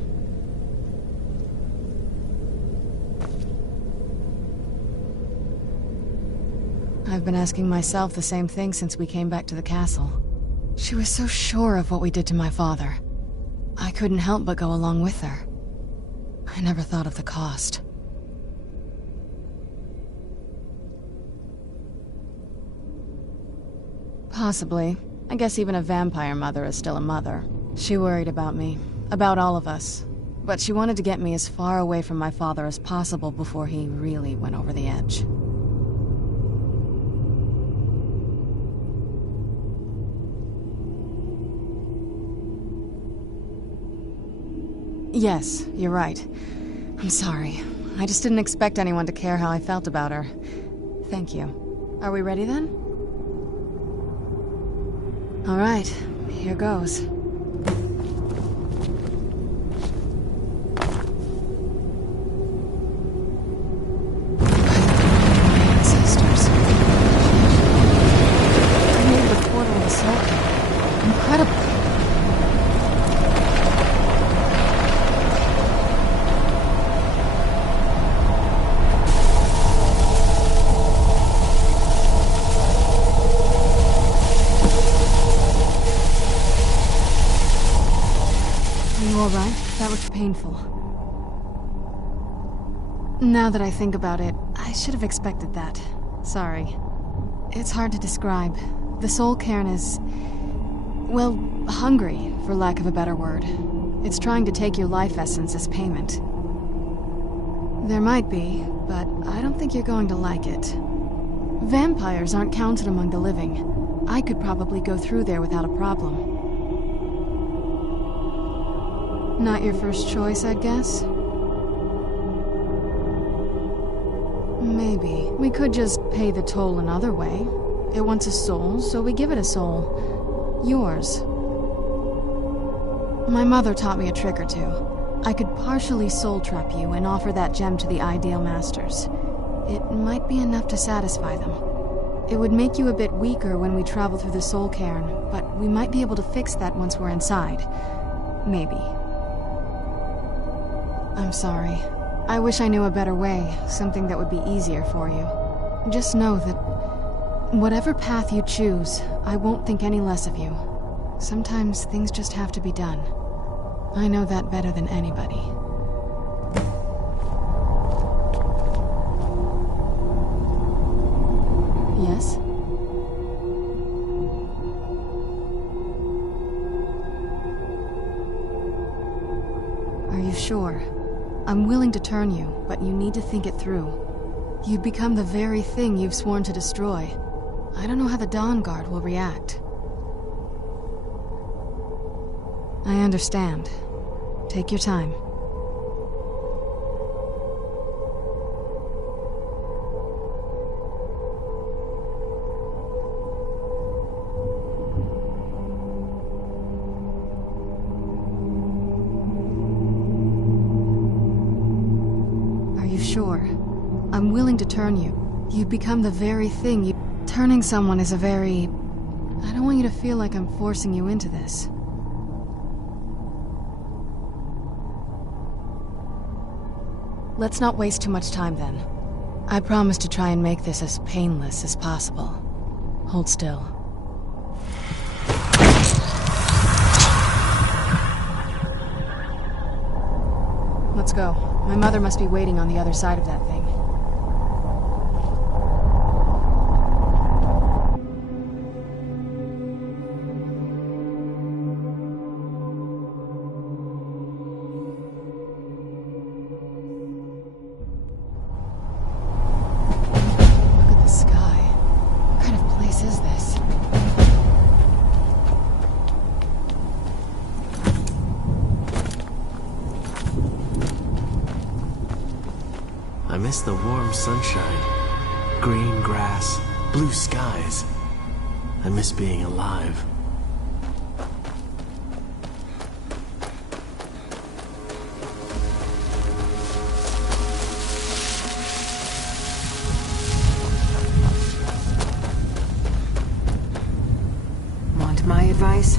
I've been asking myself the same thing since we came back to the castle. She was so sure of what we did to my father. I couldn't help but go along with her. I never thought of the cost. Possibly. I guess even a vampire mother is still a mother. She worried about me. About all of us. But she wanted to get me as far away from my father as possible before he really went over the edge. Yes, you're right. I'm sorry. I just didn't expect anyone to care how I felt about her. Thank you. Are we ready then? All right, here goes. Alright, that was painful. Now that I think about it, I should have expected that. Sorry. It's hard to describe. The soul cairn is... well, hungry, for lack of a better word. It's trying to take your life essence as payment. There might be, but I don't think you're going to like it. Vampires aren't counted among the living. I could probably go through there without a problem. Not your first choice, I guess? Maybe. We could just pay the toll another way. It wants a soul, so we give it a soul. Yours. My mother taught me a trick or two. I could partially soul trap you and offer that gem to the Ideal Masters. It might be enough to satisfy them. It would make you a bit weaker when we travel through the soul cairn, but we might be able to fix that once we're inside. Maybe. I'm sorry. I wish I knew a better way, something that would be easier for you. Just know that whatever path you choose, I won't think any less of you. Sometimes things just have to be done. I know that better than anybody. Yes? Are you sure? I'm willing to turn you, but you need to think it through. You'd become the very thing you've sworn to destroy. I don't know how the Dawn Guard will react. I understand. Take your time. Are you sure? I'm willing to turn you. You've become the very thing you... Turning someone is a very... I don't want you to feel like I'm forcing you into this. Let's not waste too much time then. I promise to try and make this as painless as possible. Hold still. Let's go. My mother must be waiting on the other side of that thing. I miss the warm sunshine, green grass, blue skies. I miss being alive. Want my advice?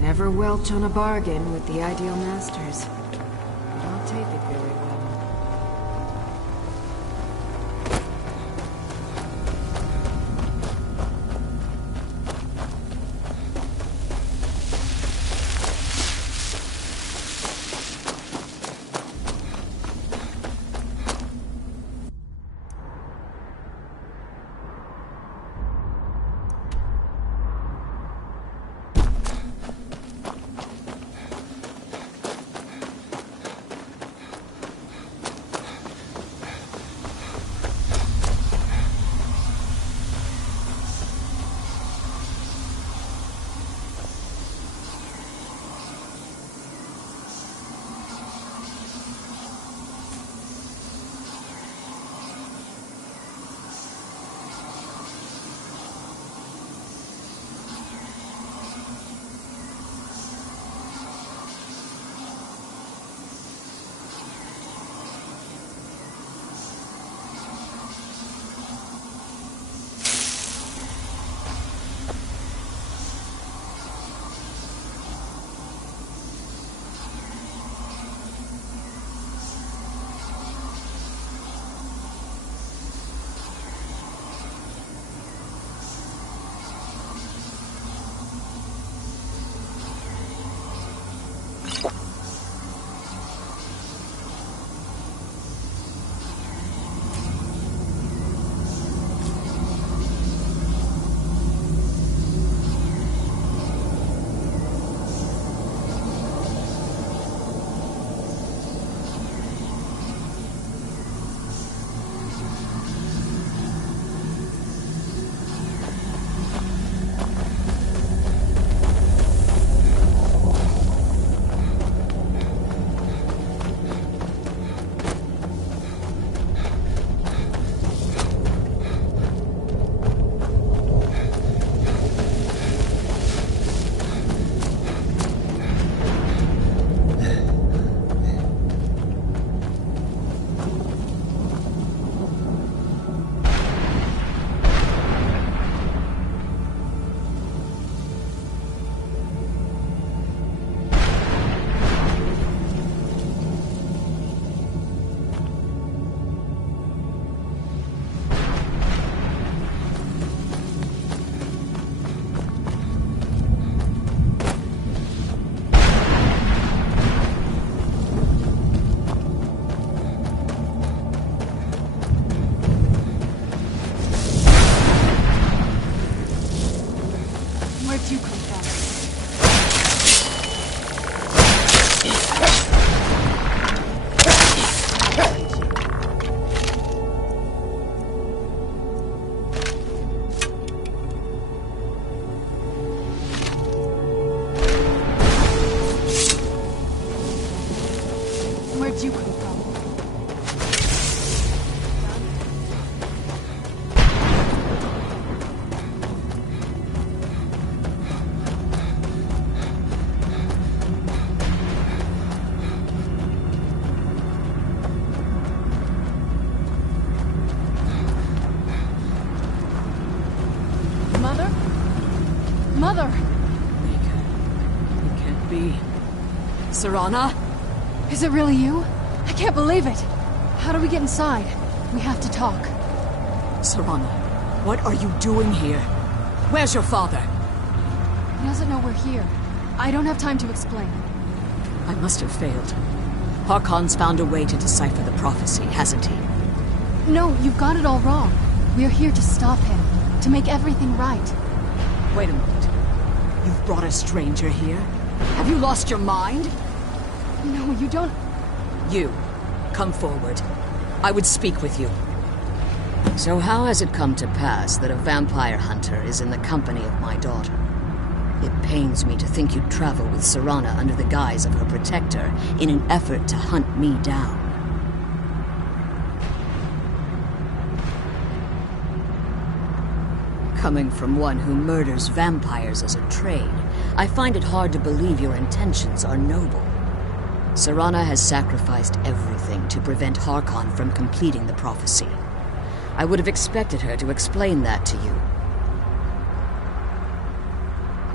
Never welch on a bargain with the Ideal Masters. I don't take it very well. Where'd you come from? Mother? Mother! It can't be. Serana? Is it really you? I can't believe it! How do we get inside? We have to talk. Serana, what are you doing here? Where's your father? He doesn't know we're here. I don't have time to explain. I must have failed. Harkon's found a way to decipher the prophecy, hasn't he? No, you've got it all wrong. We're here to stop him, to make everything right. Wait a minute. You've brought a stranger here? Have you lost your mind? No, you don't... You, come forward. I would speak with you. So how has it come to pass that a vampire hunter is in the company of my daughter? It pains me to think you'd travel with Serana under the guise of her protector in an effort to hunt me down. Coming from one who murders vampires as a trade, I find it hard to believe your intentions are noble. Serana has sacrificed everything to prevent Harkon from completing the prophecy. I would have expected her to explain that to you.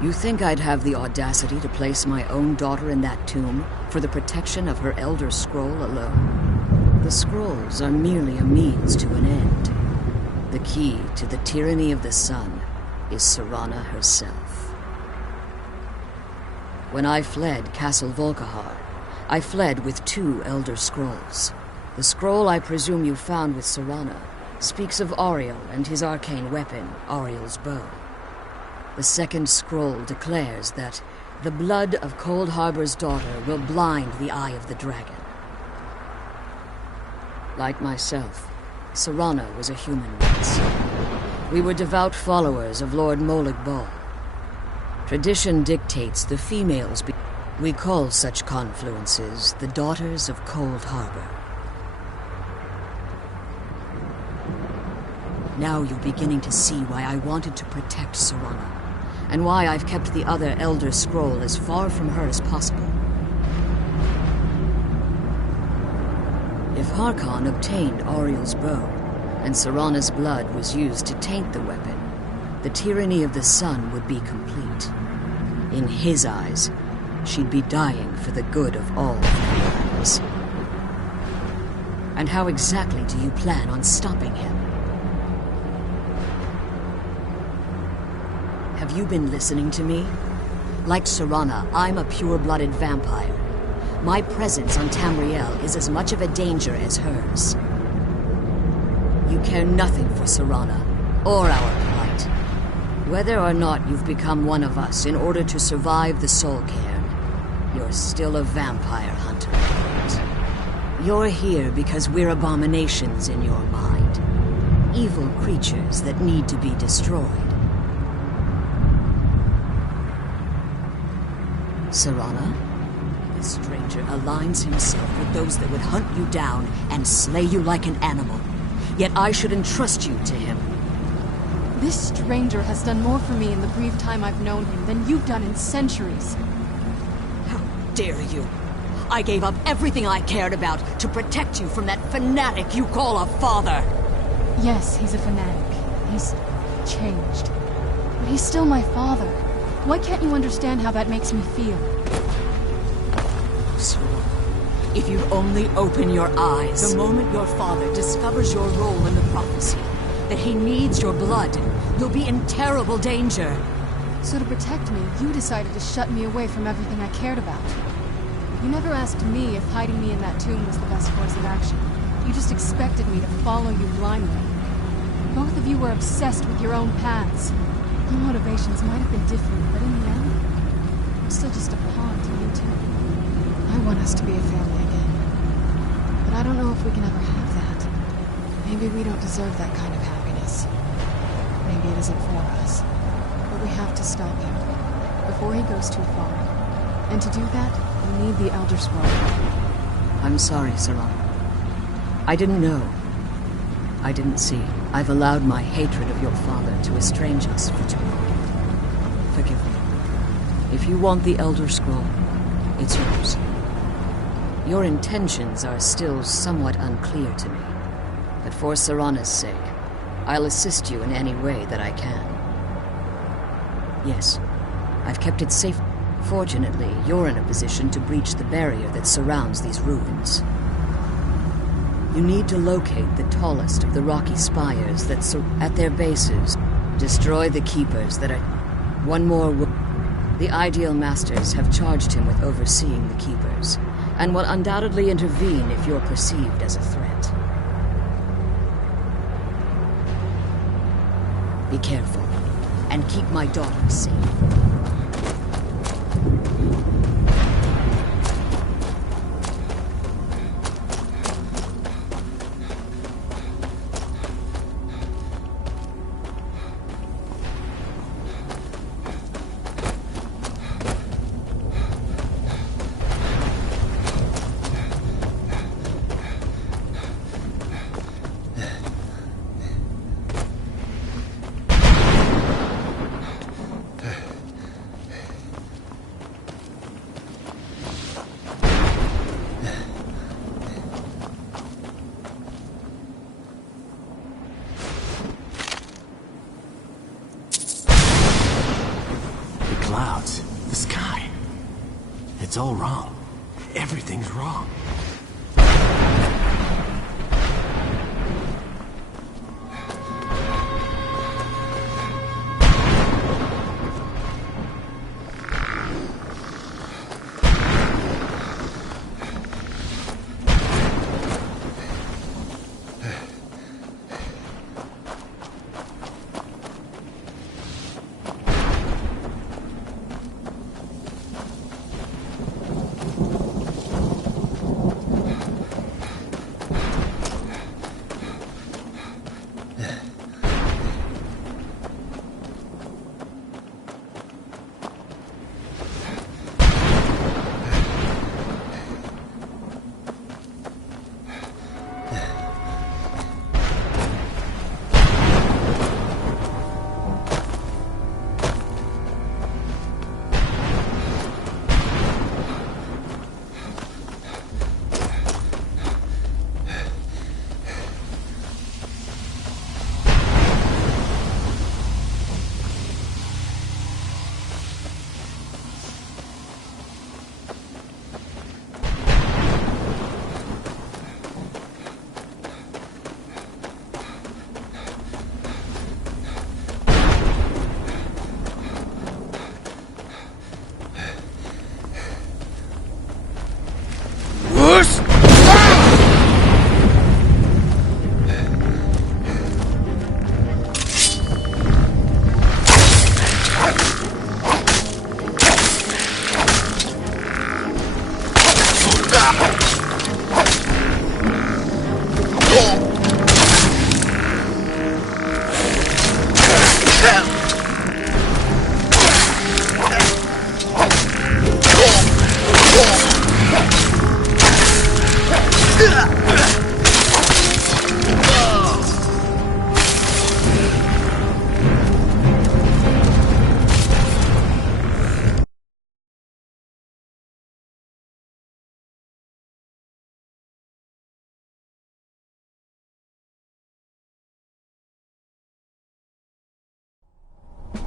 You think I'd have the audacity to place my own daughter in that tomb for the protection of her Elder Scroll alone? The scrolls are merely a means to an end. The key to the tyranny of the sun is Serana herself. When I fled Castle Volkihar, I fled with 2 Elder Scrolls. The scroll I presume you found with Serana speaks of Auriel and his arcane weapon, Auriel's bow. The second scroll declares that the blood of Cold Harbor's daughter will blind the eye of the dragon. Like myself, Serana was a human once. We were devout followers of Lord Molag Bal. Tradition dictates the females we call such confluences the Daughters of Cold Harbor. Now you're beginning to see why I wanted to protect Serana, and why I've kept the other Elder Scroll as far from her as possible. If Harkon obtained Auriel's bow, and Serana's blood was used to taint the weapon, the tyranny of the sun would be complete. In his eyes, she'd be dying for the good of all vampires. And how exactly do you plan on stopping him? Have you been listening to me? Like Serana, I'm a pure-blooded vampire. My presence on Tamriel is as much of a danger as hers. You care nothing for Serana, or our plight. Whether or not you've become one of us in order to survive the Soul Cairn, you're still a vampire hunter. You're here because we're abominations in your mind. Evil creatures that need to be destroyed. Serana? This stranger aligns himself with those that would hunt you down and slay you like an animal. Yet I should entrust you to him. This stranger has done more for me in the brief time I've known him than you've done in centuries. How dare you? I gave up everything I cared about to protect you from that fanatic you call a father. Yes, he's a fanatic. He's changed. But he's still my father. Why can't you understand how that makes me feel? Serana, if you'd only open your eyes. The moment your father discovers your role in the prophecy, that he needs your blood, you'll be in terrible danger. So to protect me, you decided to shut me away from everything I cared about. You never asked me if hiding me in that tomb was the best course of action. You just expected me to follow you blindly. Both of you were obsessed with your own paths. Your motivations might have been different, but in the end, I'm still just a pawn to you two. I wanted us to be a family again. But I don't know if we can ever have that. Maybe we don't deserve that kind of happiness. Maybe it isn't for us. But we have to stop him before he goes too far. And to do that, we need the Elder Scroll. I'm sorry, Sarah. I didn't know. I didn't see. I've allowed my hatred of your father to estrange us for too long. Forgive me. If you want the Elder Scroll, it's yours. Your intentions are still somewhat unclear to me, but for Serana's sake, I'll assist you in any way that I can. Yes, I've kept it safe. Fortunately, you're in a position to breach the barrier that surrounds these ruins. You need to locate the tallest of the rocky spires that at their bases. Destroy the keepers that are... One more... The Ideal Masters have charged him with overseeing the keepers, and will undoubtedly intervene if you're perceived as a threat. Be careful, and keep my daughter safe. Clouds, the sky. It's all wrong. Everything's wrong.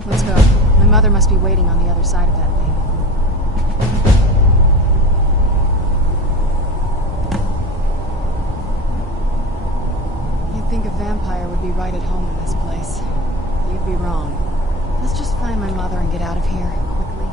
Let's go. My mother must be waiting on the other side of that thing. You'd think a vampire would be right at home in this place. You'd be wrong. Let's just find my mother and get out of here, quickly.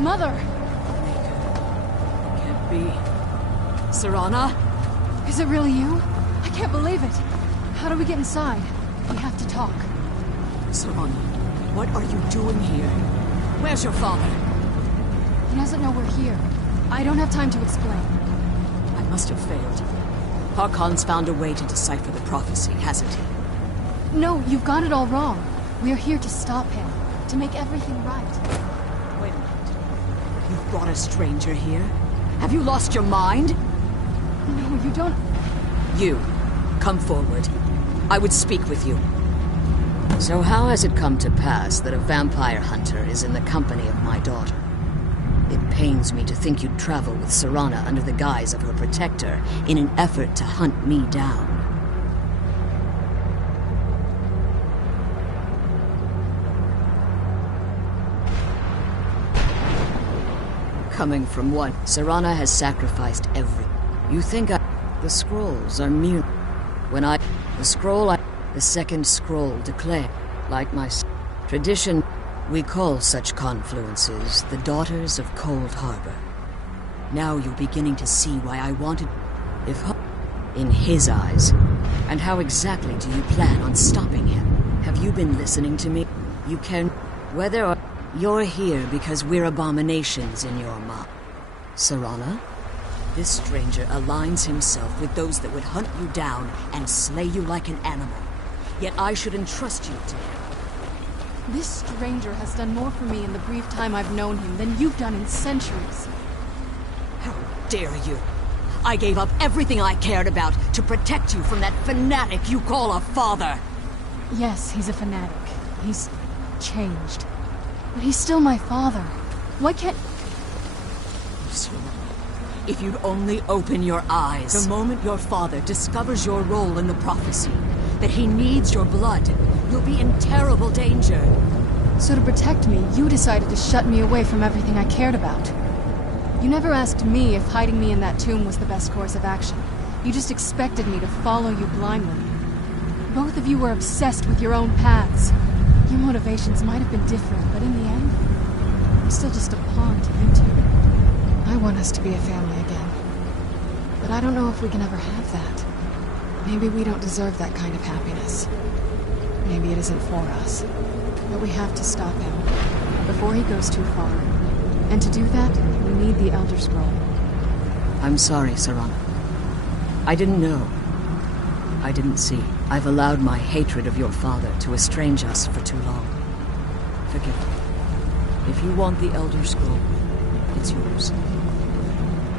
Mother! Can't be. Serana? Is it really you? I can't believe it. How do we get inside? We have to talk. Serana, what are you doing here? Where's your father? He doesn't know we're here. I don't have time to explain. I must have failed. Harkon's found a way to decipher the prophecy, hasn't he? No, you've got it all wrong. We're here to stop him. To make everything right. Wait a minute. You've brought a stranger here? Have you lost your mind? No, you don't... You, come forward. I would speak with you. So how has it come to pass that a vampire hunter is in the company of my daughter? It pains me to think you'd travel with Serana under the guise of her protector in an effort to hunt me down. Coming from one, Serana has sacrificed every... You think The scrolls are mere... The second scroll declare, like my tradition, we call such confluences the Daughters of Cold Harbor. Now you're beginning to see why I wanted... in his eyes. And how exactly do you plan on stopping him? Have you been listening to me? You can... Whether or... You're here because we're abominations in your mind. Serana? This stranger aligns himself with those that would hunt you down and slay you like an animal. Yet I should entrust you to him. This stranger has done more for me in the brief time I've known him than you've done in centuries. How dare you! I gave up everything I cared about to protect you from that fanatic you call a father! Yes, he's a fanatic. He's changed. But he's still my father. Why can't... If you'd only open your eyes. The moment your father discovers your role in the prophecy, that he needs your blood, you'll be in terrible danger. So to protect me, you decided to shut me away from everything I cared about. You never asked me if hiding me in that tomb was the best course of action. You just expected me to follow you blindly. Both of you were obsessed with your own paths. Your motivations might have been different, but in the end, I'm still just a pawn to you two. I want us to be a family again. But I don't know if we can ever have that. Maybe we don't deserve that kind of happiness. Maybe it isn't for us. But we have to stop him, before he goes too far. And to do that, we need the Elder Scroll. I'm sorry, Serana. I didn't know. I didn't see. I've allowed my hatred of your father to estrange us for too long. Forgive me. If you want the Elder Scroll, it's yours.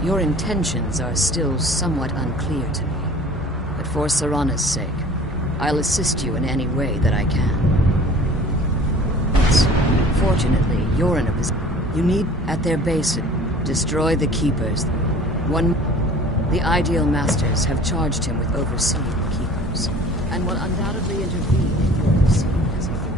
Your intentions are still somewhat unclear to me, but for Serana's sake, I'll assist you in any way that I can. Yes, fortunately, you're in a position. You need, at their base, destroy the Keepers. The Ideal Masters have charged him with overseeing the Keepers, and will undoubtedly intervene if you're perceived as a threat.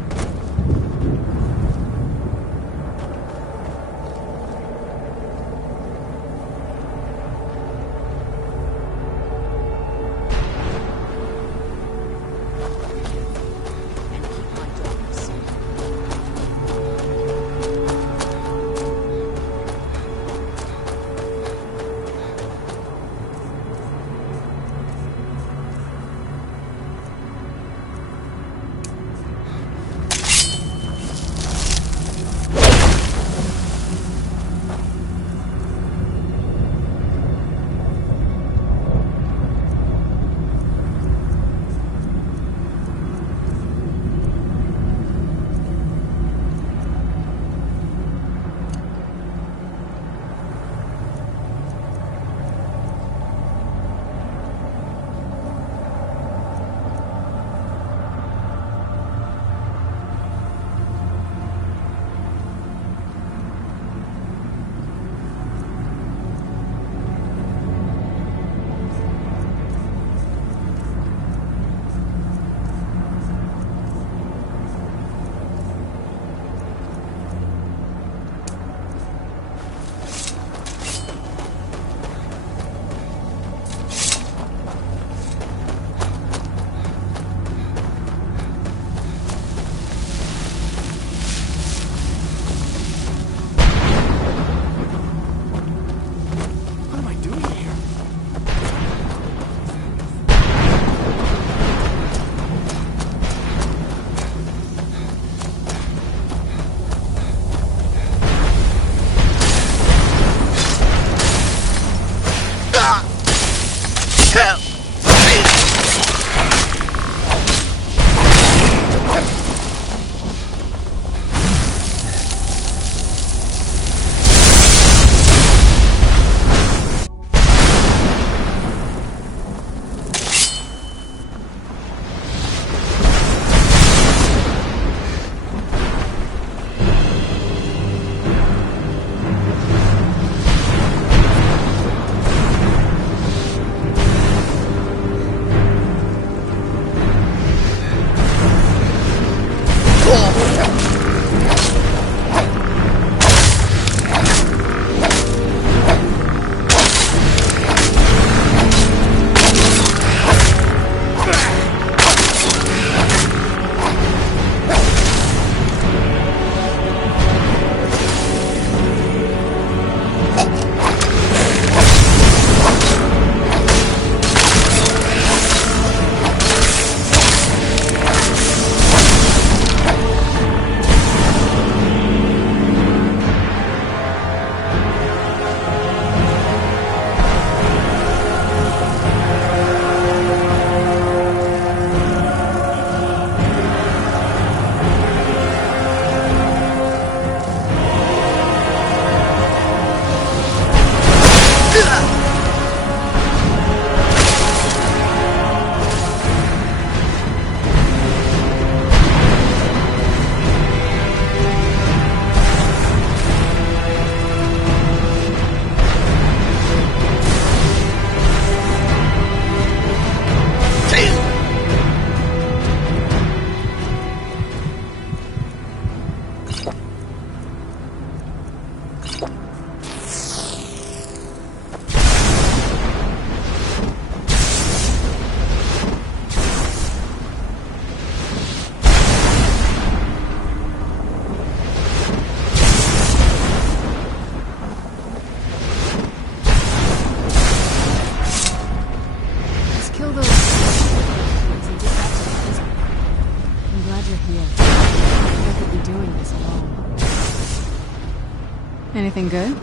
Anything good?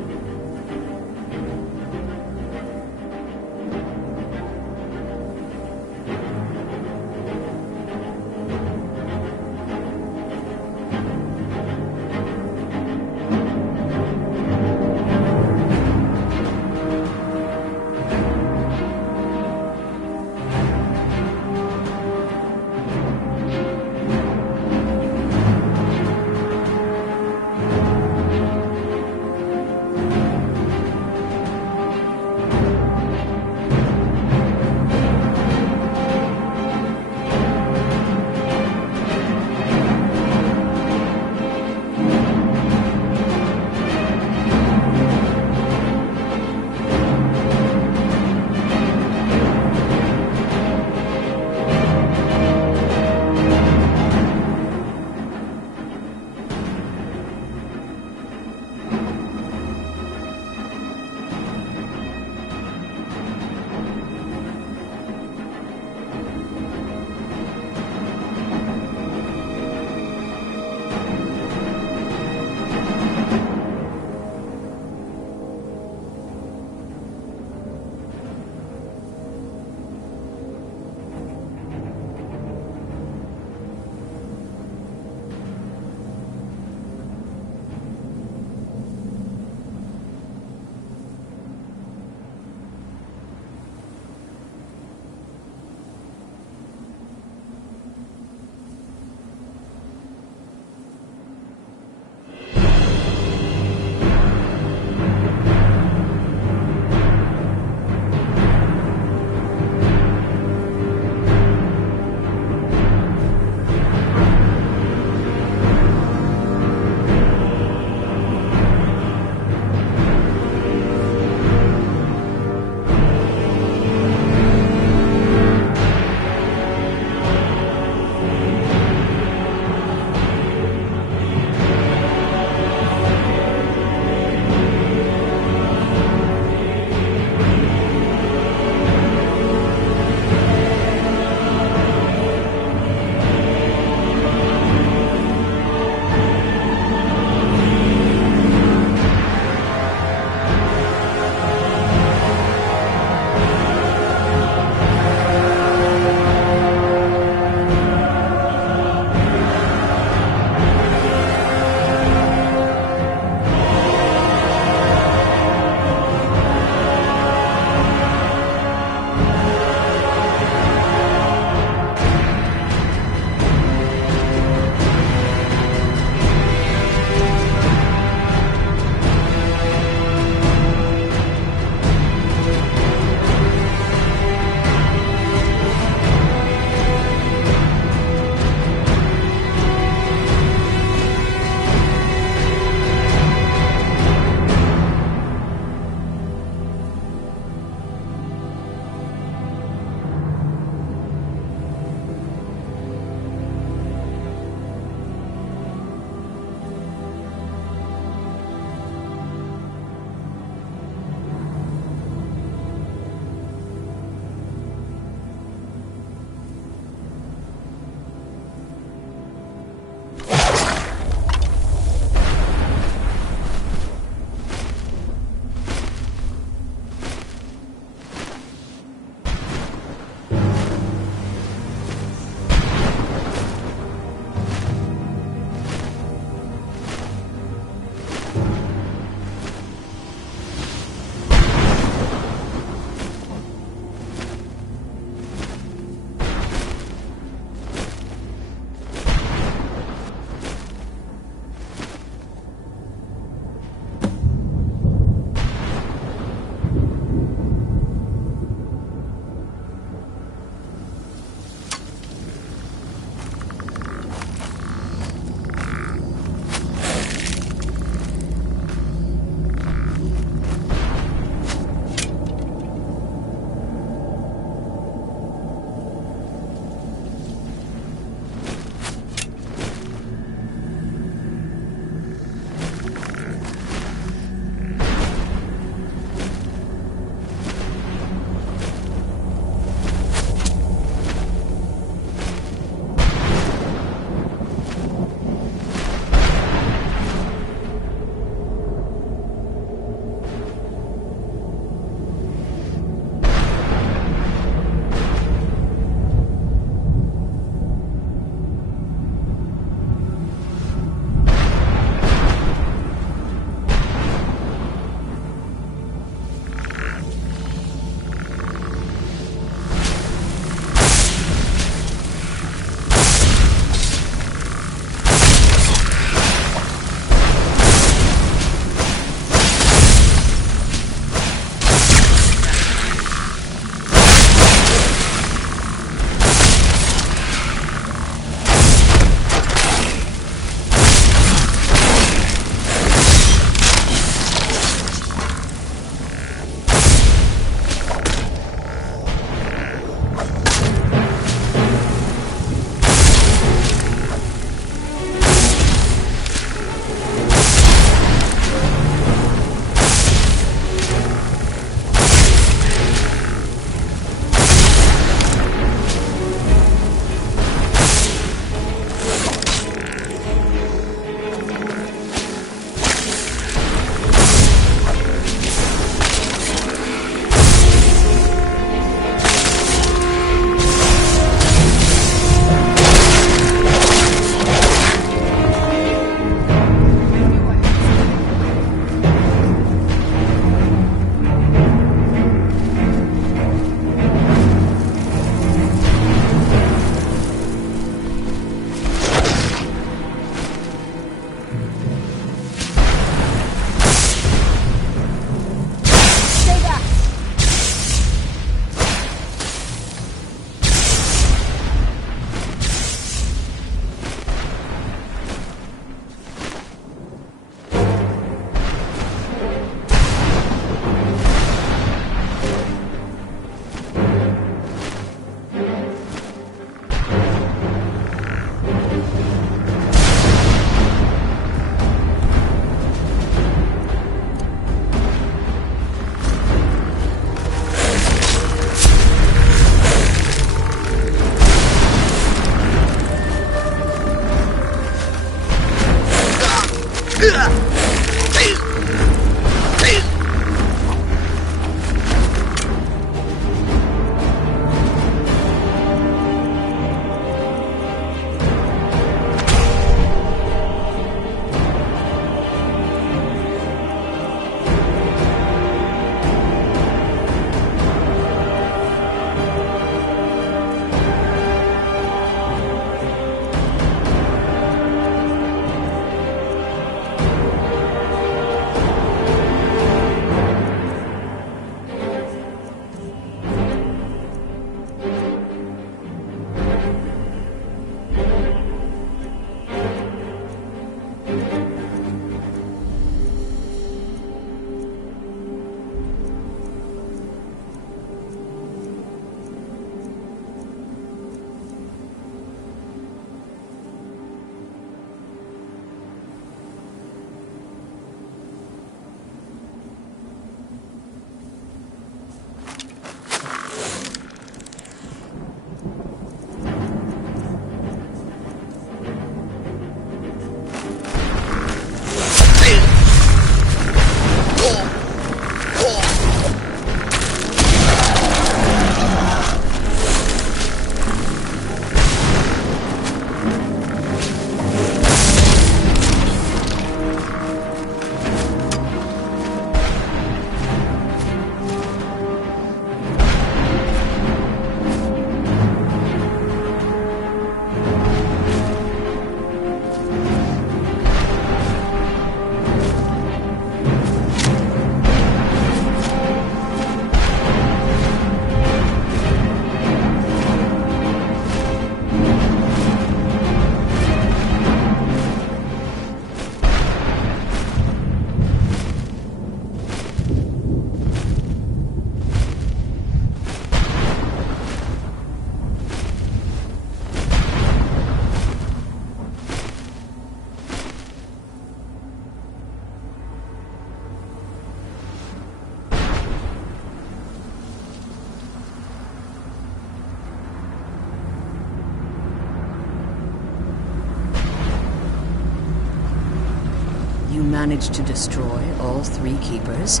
You managed to destroy all 3 keepers?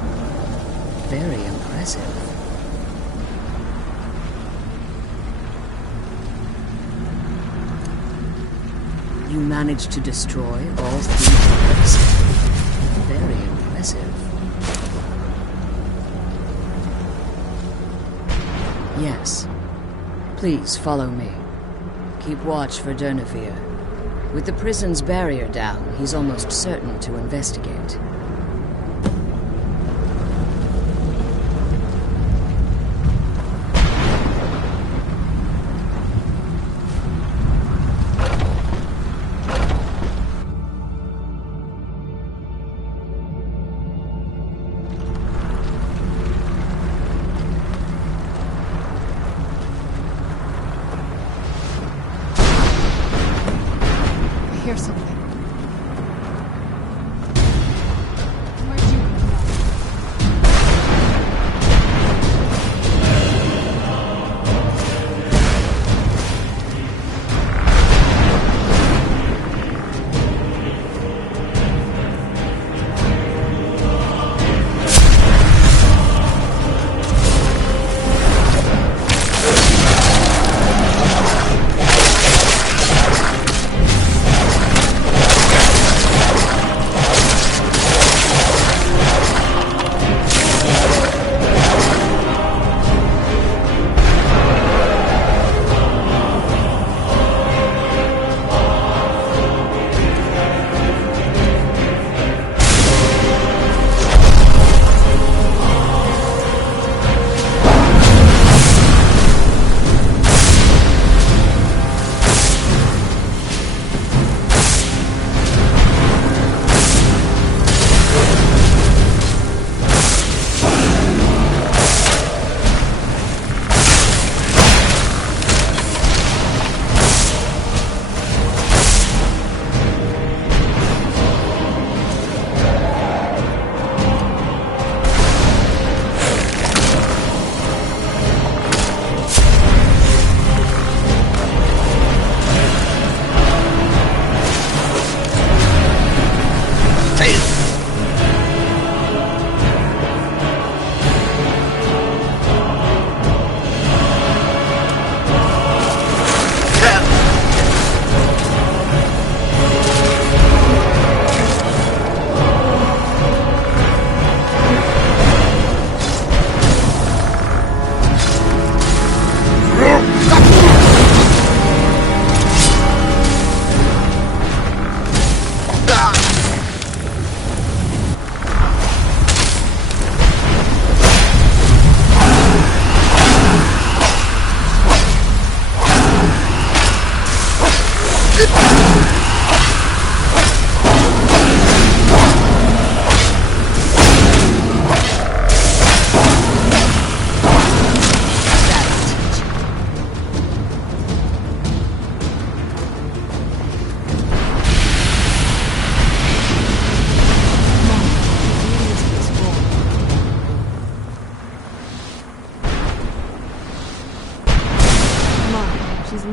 Very impressive. You managed to destroy all 3 keepers? Very impressive. Yes. Please follow me. Keep watch for Durnevere. With the prison's barrier down, he's almost certain to investigate. I hear something.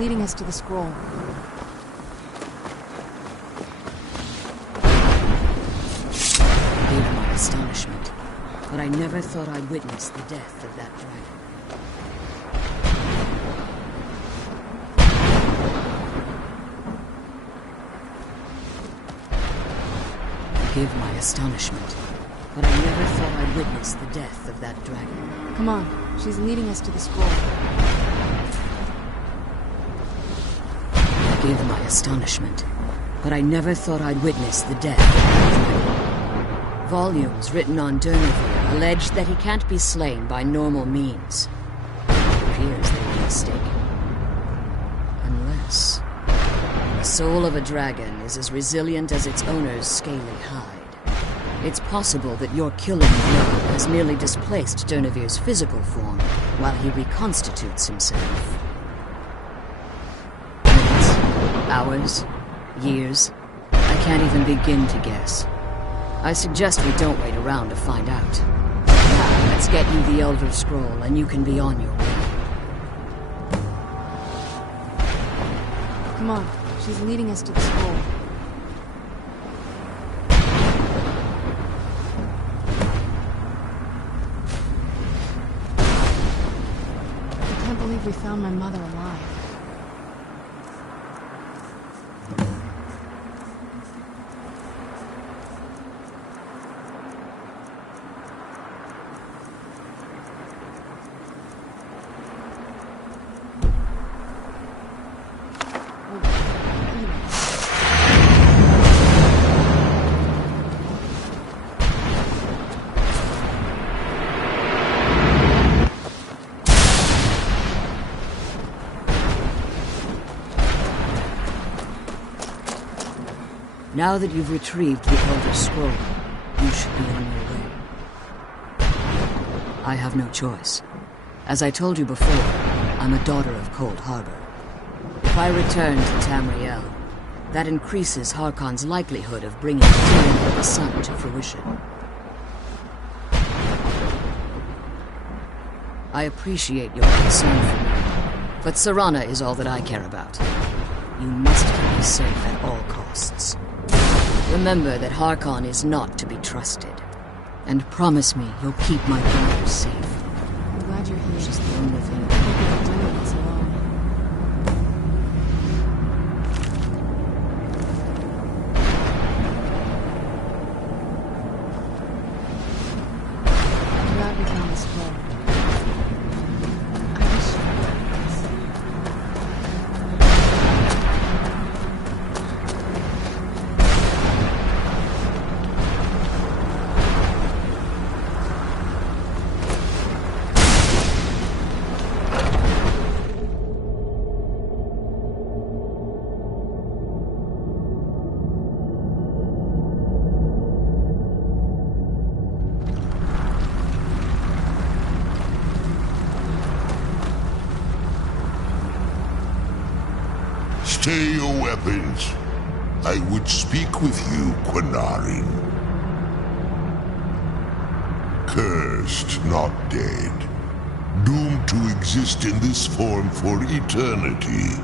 leading us to the scroll. Forgive my astonishment, but I never thought I'd witness the death of that dragon. Forgive my astonishment, but I never thought I'd witness the death of that dragon. Come on, she's leading us to the scroll. Forgive my astonishment, but I never thought I'd witness the death of that dragon. Volumes written on Durnevere allege that he can't be slain by normal means. It appears they were mistaken. Unless the soul of a dragon is as resilient as its owner's scaly hide. It's possible that your killing blow has merely displaced Durnevere's physical form while he reconstitutes himself. Minutes, hours, years, I can't even begin to guess. I suggest we don't wait around to find out. Now, let's get you the Elder Scroll and you can be on your way. Come on, she's leading us to the scroll. I can't believe we found my mother alive. Now that you've retrieved the Elder Scroll, you should be on your way. I have no choice. As I told you before, I'm a daughter of Cold Harbor. If I return to Tamriel, that increases Harkon's likelihood of bringing the Tyranny of the Sun to fruition. I appreciate your concern for me, but Serana is all that I care about. You must keep me safe at all costs. Remember that Harkon is not to be trusted. And promise me you'll keep my daughter safe. I'm glad you're here. She's the only thing I hope you can do this alone. I'm glad we found the scroll. I wish you had this. Stay your weapons. I would speak with you, Quinarin. Cursed, not dead. Doomed to exist in this form for eternity.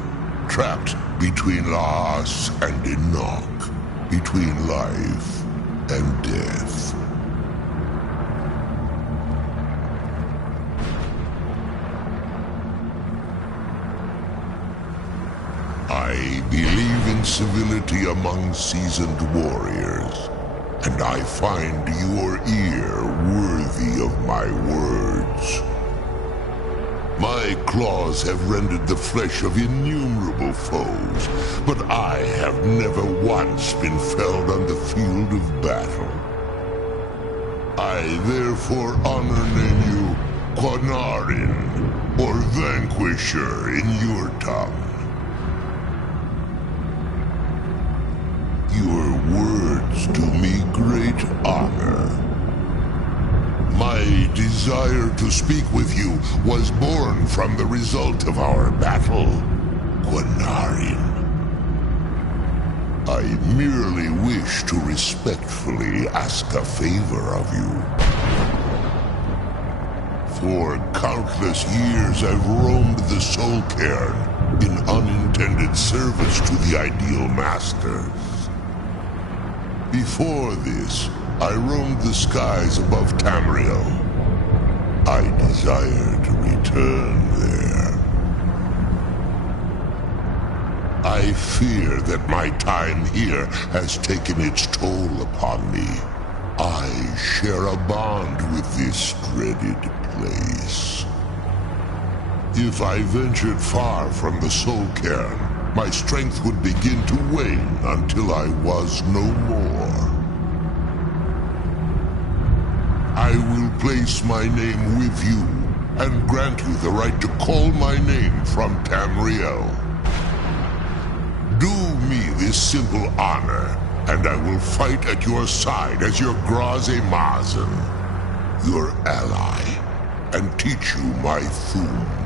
Trapped between Laas and Enoch. Between life and death. I believe in civility among seasoned warriors, and I find your ear worthy of my words. My claws have rended the flesh of innumerable foes, but I have never once been felled on the field of battle. I therefore honor name you Quinarin, or Vanquisher in your tongue. Your words do me great honor. My desire to speak with you was born from the result of our battle, Quinarin. I merely wish to respectfully ask a favor of you. For countless years I've roamed the Soul Cairn, in unintended service to the ideal masters. Before this, I roamed the skies above Tamriel. I desire to return there. I fear that my time here has taken its toll upon me. I share a bond with this dreaded place. If I ventured far from the Soul Cairn, my strength would begin to wane until I was no more. I will place my name with you and grant you the right to call my name from Tamriel. Do me this simple honor, and I will fight at your side as your Graze Mazen, your ally, and teach you my Thum.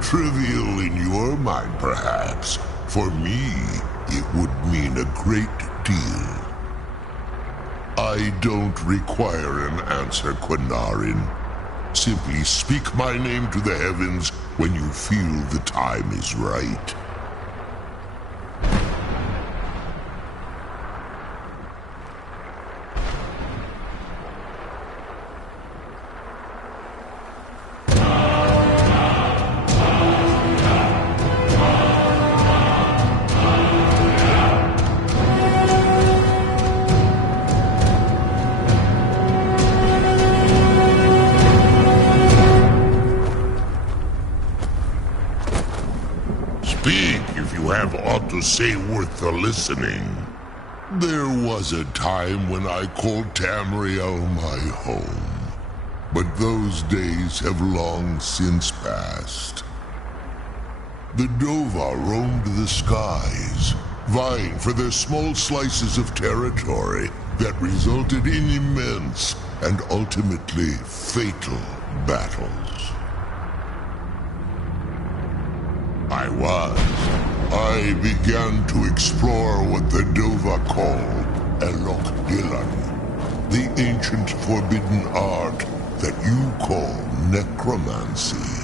Trivial in your mind, perhaps. For me, it would mean a great deal. I don't require an answer, Quinarin. Simply speak my name to the heavens when you feel the time is right. To say worth the listening. There was a time when I called Tamriel my home, but those days have long since passed. The Dova roamed the skies, vying for their small slices of territory that resulted in immense and ultimately fatal battles. I began to explore what the Dova called Elok Dylan, the ancient forbidden art that you call necromancy.